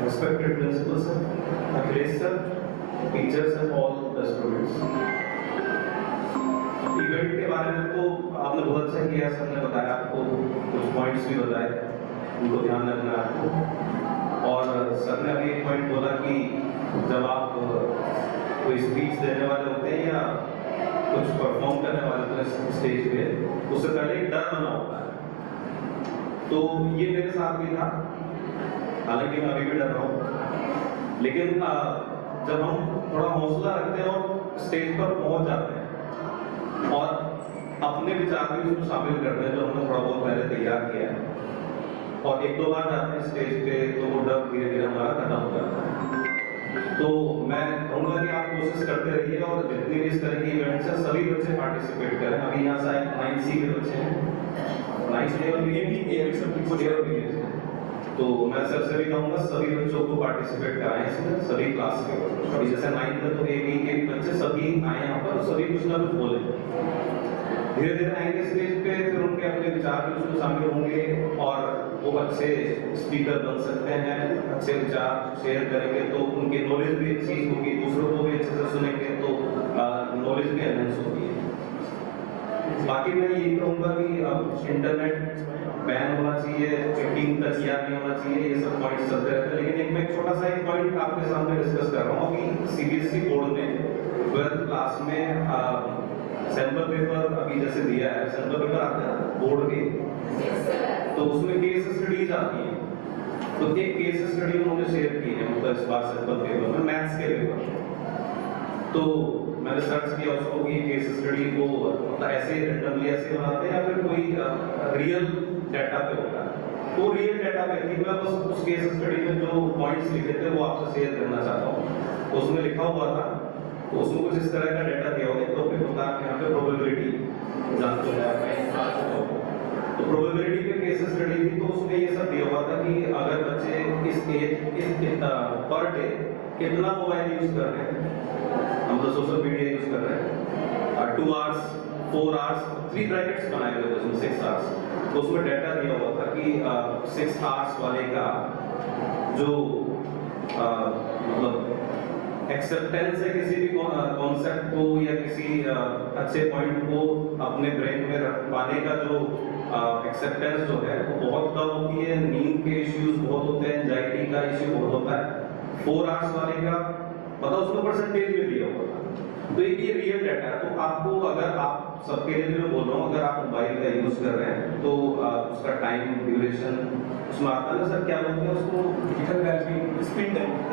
Respected principal sir, Akhilesh sir, teachers and all the students. Event के बारे में तो आपने बहुत अच्छा किया, sir ने बताया आपको, कुछ पॉइंट्स भी बताए, उनको ध्यान रखना है आपको। और सर ने अभी एक पॉइंट बोला कि जब आप कोई स्पीच देने वाले होते हैं या कुछ परफॉर्म करने वाले होते हैं स्टेज पे, उससे पहले एक डर बना होता है। तो ये मेरे साथ भी था, हालांकि मैं अभी भी डर रहा हूँ, लेकिन जब हम थोड़ा हौसला रखते हैं और स्टेज पर पहुंच जाते हैं और अपने विचार भी उसमें शामिल करते हैं जो हमने थोड़ा बहुत पहले तैयार किया है, और एक दो बार जाते हैं स्टेज पे तो वो डर धीरे धीरे हमारा खत्म हो जाता है। तो मैं कहूँगा कि आप कोशिश करते रहिए और जितनी भी इस तरह की इवेंट्स हैं सभी बच्चे पार्टिसिपेट करें। अभी यहाँ शायद 9C के बच्चे हैं, 9th लेवल भी है, तो मैं सर से भी कहूँगा सभी बच्चों को पार्टिसिपेट कराएं इसमें, सभी क्लास के। अभी जैसे 9th में तो AB के बच्चे सभी आए यहाँ पर, सभी कुछ ना कुछ बोले, धीरे धीरे आएंगे स्टेज पे, फिर उनके अपने विचार भी उसमें शामिल होंगे और वो अच्छे स्पीकर बन सकते हैं, अच्छे विचार शेयर करेंगे तो उनकी नॉलेज भी अच्छी होगी, दूसरों को भी अच्छे से सुनेंगे तो नॉलेज भी एनहेंस होगी। बाकी मैं ये कहूँगा कि इंटरनेट बैन होना चाहिए, 18 तक या नहीं होना चाहिए, ये सब पॉइंट्स चलते रहते हैं। लेकिन मैं एक छोटा सा एक पॉइंट आपके सामने डिस्कस कर रहा हूँ कि CBSE बोर्ड ने 12th क्लास में सैंपल पेपर अभी जैसे दिया है, सैंपल पेपर आते हैं बोर्ड के, तो उसमें केस स्टडीज आती है, तो एक केस स्टडी उन्होंने शेयर की है, मतलब इस बार सैंपल पेपर में मैथ्स के पेपर। तो मैंने सर्च किया उसको कि केस स्टडी को मतलब ऐसे रैंडमली ऐसे बनाते हैं या फिर कोई रियल डाटा पे होता है, तो रियल डाटा पे थी। मैं बस उस केस स्टडी में जो पॉइंट्स लिखे थे वो आपसे शेयर करना चाहता हूँ। तो उसमें लिखा हुआ था, तो उसमें कुछ इस तरह का डाटा दिया हुआ, टॉपिक होता है यहाँ पे प्रोबेबिलिटी, जानते हो आप, तो प्रोबेबिलिटी पे केस स्टडी थी। तो उसमें ये सब दिया हुआ था कि अगर बच्चे इस पर डे कितना मोबाइल यूज कर रहे हैं, हम तो सोशल मीडिया यूज कर रहे हैं, 2 hours, 4 hours, 3 ब्रैकेट्स बनाए हुए थे उसमें 6 hours। तो उसमें डाटा दिया हुआ था कि 6 hours वाले का जो मतलब एक्सेप्टेंस है किसी भी कॉन्सेप्ट को या किसी अच्छे पॉइंट को अपने ब्रेन में रख पाने का जो एक्सेप्टेंस जो है वो बहुत कम होती है। नींद के इश्यूज बहुत होते हैं, एंजाइटी का इश्यू बहुत होता है, 4 आवर्स वाले का मतलब उसको परसेंटेज में दिया हुआ था। तो ये रियल डाटा है। तो आपको अगर आप सबके लिए मैं बोल रहा हूँ, अगर आप मोबाइल का यूज कर रहे हैं तो उसका टाइम ड्यूरेशन उसमें आता है सर, क्या बोलते हैं उसको,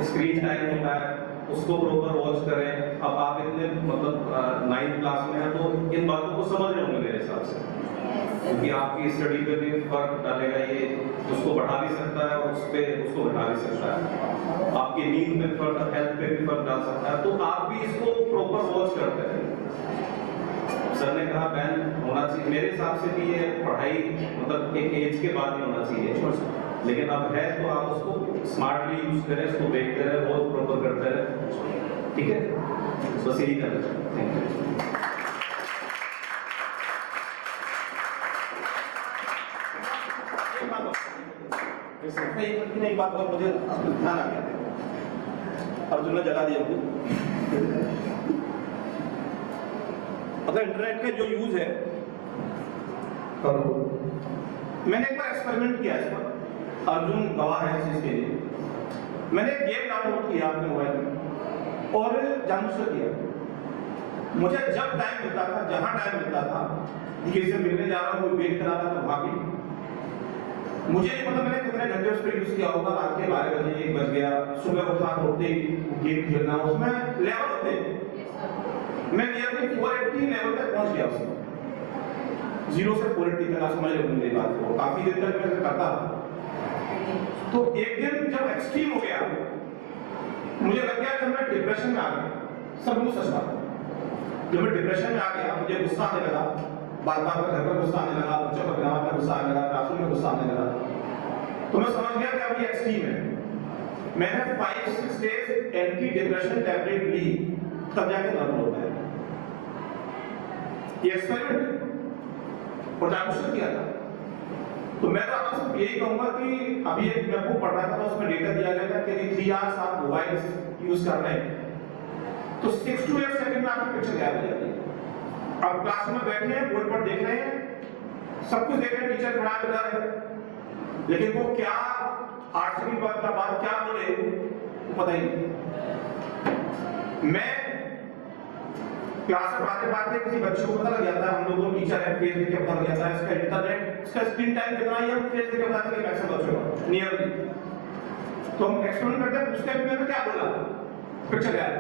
स्क्रीन टाइम होता है, उसको प्रॉपर वॉच करें। अब आप इतने मतलब 9th क्लास में हैं तो इन बातों को समझ रहे होंगे मेरे हिसाब से, क्योंकि आपकी स्टडी पे भी फर्क डालेगा ये, उसको बढ़ा भी सकता है और उसको घटा भी सकता है, आपकी नींद में फर्क, हेल्थ पे भी फर्क डाल सकता है। तो आप भी इसको प्रॉपर वॉच करते हैं। सर ने कहा बैन होना चाहिए, मेरे हिसाब से भी ये पढ़ाई मतलब एक एज के बाद ही होना चाहिए, लेकिन अब है तो आप उसको स्मार्टली यूज करें, उसको देखते रहे, वॉच प्रॉपर करते रहे, ठीक है? बस यही करना चाहिए। Thank you. एक बात और मुझे ध्यान आ गया, अर्जुन ने जगा दिया मुझे। मतलब इंटरनेट का जो यूज है, मैंने एक बार एक्सपेरिमेंट किया इस पर, अर्जुन गवाह है इस चीज के लिए। मैंने एक गेम डाउनलोड किया अपने मोबाइल में और जानबूझ कर किया। मुझे जब टाइम मिलता था, जहां टाइम मिलता था, किसी से मिलने जा रहा हूँ, कोई वेट करा था तो भागी, मुझे नहीं पता मैंने कितने घंटे उस पर यूज किया होगा। रात के 12 बजे 1 बज गया, सुबह उठा उठते गेम खेलना, उसमें लेवल होते हैं, मैं नियरली 480 लेवल तक पहुंच गया उसमें, 0 से 480 तक। समझ लो मेरी बात को, काफी देर तक मैं करता था। तो एक दिन जब एक्सट्रीम हो गया, मुझे लग गया कि मैं डिप्रेशन में आ गया। सब कुछ सच बात, जब मैं डिप्रेशन में आ गया, मुझे गुस्सा आने लगा, बार बार घर पर गुस्सा आने लगा, बच्चों पर ग्राम में गुस्सा आने लगा, क्लासरूम में गुस्सा आने लगा। तो मैं समझ गया कि अभी एक्सट्रीम है। मैंने 5-6 डेज एंटी डिप्रेशन टैबलेट ली, तब जाके नॉर्मल होता है। ये एक्सपेरिमेंट और जानबूझ किया था। तो मैं तो आपको सिर्फ यही कहूंगा कि अभी एक मैं बुक पढ़ रहा था, उसमें डेटा दिया गया था कि यदि 3 आवर्स आप मोबाइल यूज कर रहे हैं तो 6 to 8 सेकंड में आपकी पिक्चर गायब हो जाती है। अब क्लास में बैठे हैं, बोर्ड पर देख रहे हैं, सब कुछ देख रहे हैं, टीचर पढ़ा रहा है, लेकिन वो क्या 8 सेकंड बाद का बात क्या बोले पता ही नहीं। मैं क्लास में पढ़ाते किसी बच्चे को पता लग जाता है, हम लोगों को टीचर है, फेस देख के पता लग जाता है, इसका इंटरनेट, इसका स्क्रीन टाइम कितना है, हम फेस देख के बताते हैं कि मैक्सिमम बच्चों का नियरली। तो हम एक्सपेरिमेंट करते हैं, उसके में क्या बोला, पिक्चर गायब।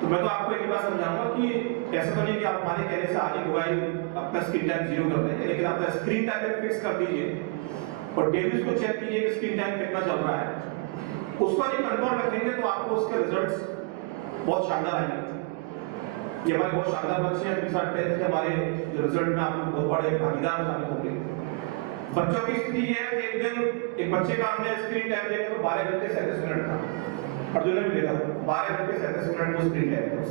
तो मैं तो आपको एक बात समझाऊंगा कि ऐसा तो नहीं कि आप हमारे कहने से आगे मोबाइल अपना स्क्रीन टाइम 0 कर देंगे, लेकिन अपना स्क्रीन टाइम फिक्स कर दीजिए और डेली उसको चेक कीजिए कि स्क्रीन टाइम कितना चल रहा है। उसको यदि कंट्रोल रखेंगे तो आपको उसके रिजल्ट्स बहुत शानदार आएंगे। ये हमारे बहुत शानदार बच्चे हैं, 10th के हमारे रिजल्ट में आप लोग बहुत बड़े भागीदार शामिल होंगे। बच्चों की स्थिति ये है कि एक दिन एक बच्चे का हमने स्क्रीन टाइम देखा तो 12 घंटे 37 मिनट था, अर्जुन ने भी देखा 12 घंटे 37 मिनट वो स्क्रीन टाइम था,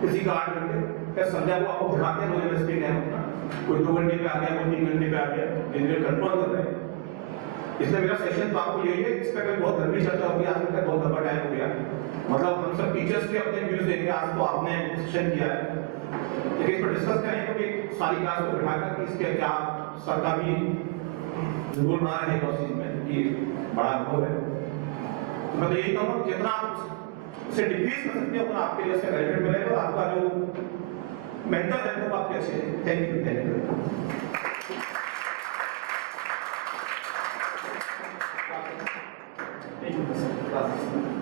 किसी का 8 घंटे। क्या समझा, वो आपको दिखाते हैं मुझे स्क्रीन टाइम अपना, कोई 2 घंटे पे आ गया, कोई 3 घंटे पे आ गया, इनके कंट्रोल कर रहे हैं। इसलिए मेरा सेशन तो आपको यही है, इस पर बहुत लंबी चर्चा होगी, आज तक बहुत लंबा टाइम हो गया। मतलब हम सब टीचर्स भी अपने व्यूज देंगे, आज तो आपने सेशन किया है, लेकिन इस पर डिस्कस करेंगे कभी सारी क्लास को बिठाकर कि इसके क्या सबका भी जरूर ना रहेगा उस चीज में, क्योंकि बड़ा अनुभव है। तो मैं तो यही कहूँगा जितना आप उसे डिक्रीज कर सकते हो उतना आपके लिए बेनिफिट मिलेगा और आपका जो मेंटल हेल्थ है आपके अच्छे। Thank you, thank you.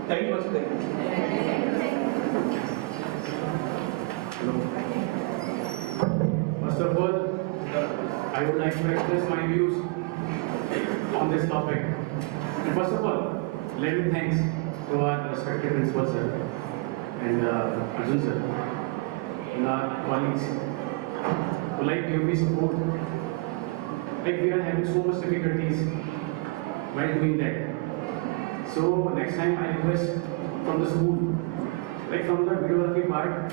Thank you, First of all, I would like to express my views on this topic. And first of all, let me thanks to our respected principal sir and Arjun sir and our colleagues who like give me support. Like we are having so much difficulties while doing that. So next time I request from the school, like from the videography part,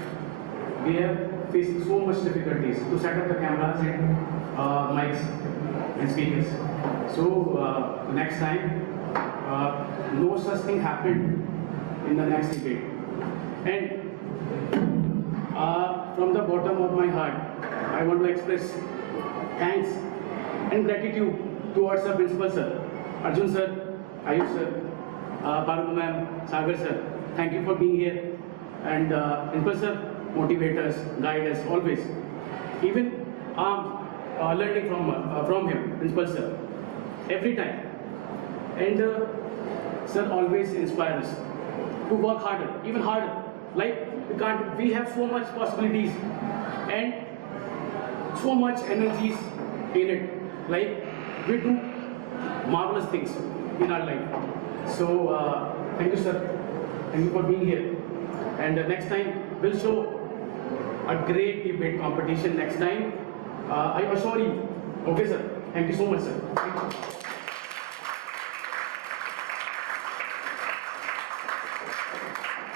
we have faced so much difficulties to set up the cameras and mics and speakers. So next time, no such thing happened in the next debate. And from the bottom of my heart, I want to express thanks and gratitude towards the principal sir, Arjun sir, Ayush sir, Parul ma'am, Sagar sir, thank you for being here. And Principal sir, motivate us, guide us always. Even learning from him, Principal sir, every time. And sir always inspires us to work harder, even harder. Like we have so much possibilities and so much energies in it. Like we do marvelous things in our life. So thank you, sir. Thank you for being here. And next time we'll show a great debate competition next time. I assure you. Okay, sir. Thank you so much, sir. Thank you.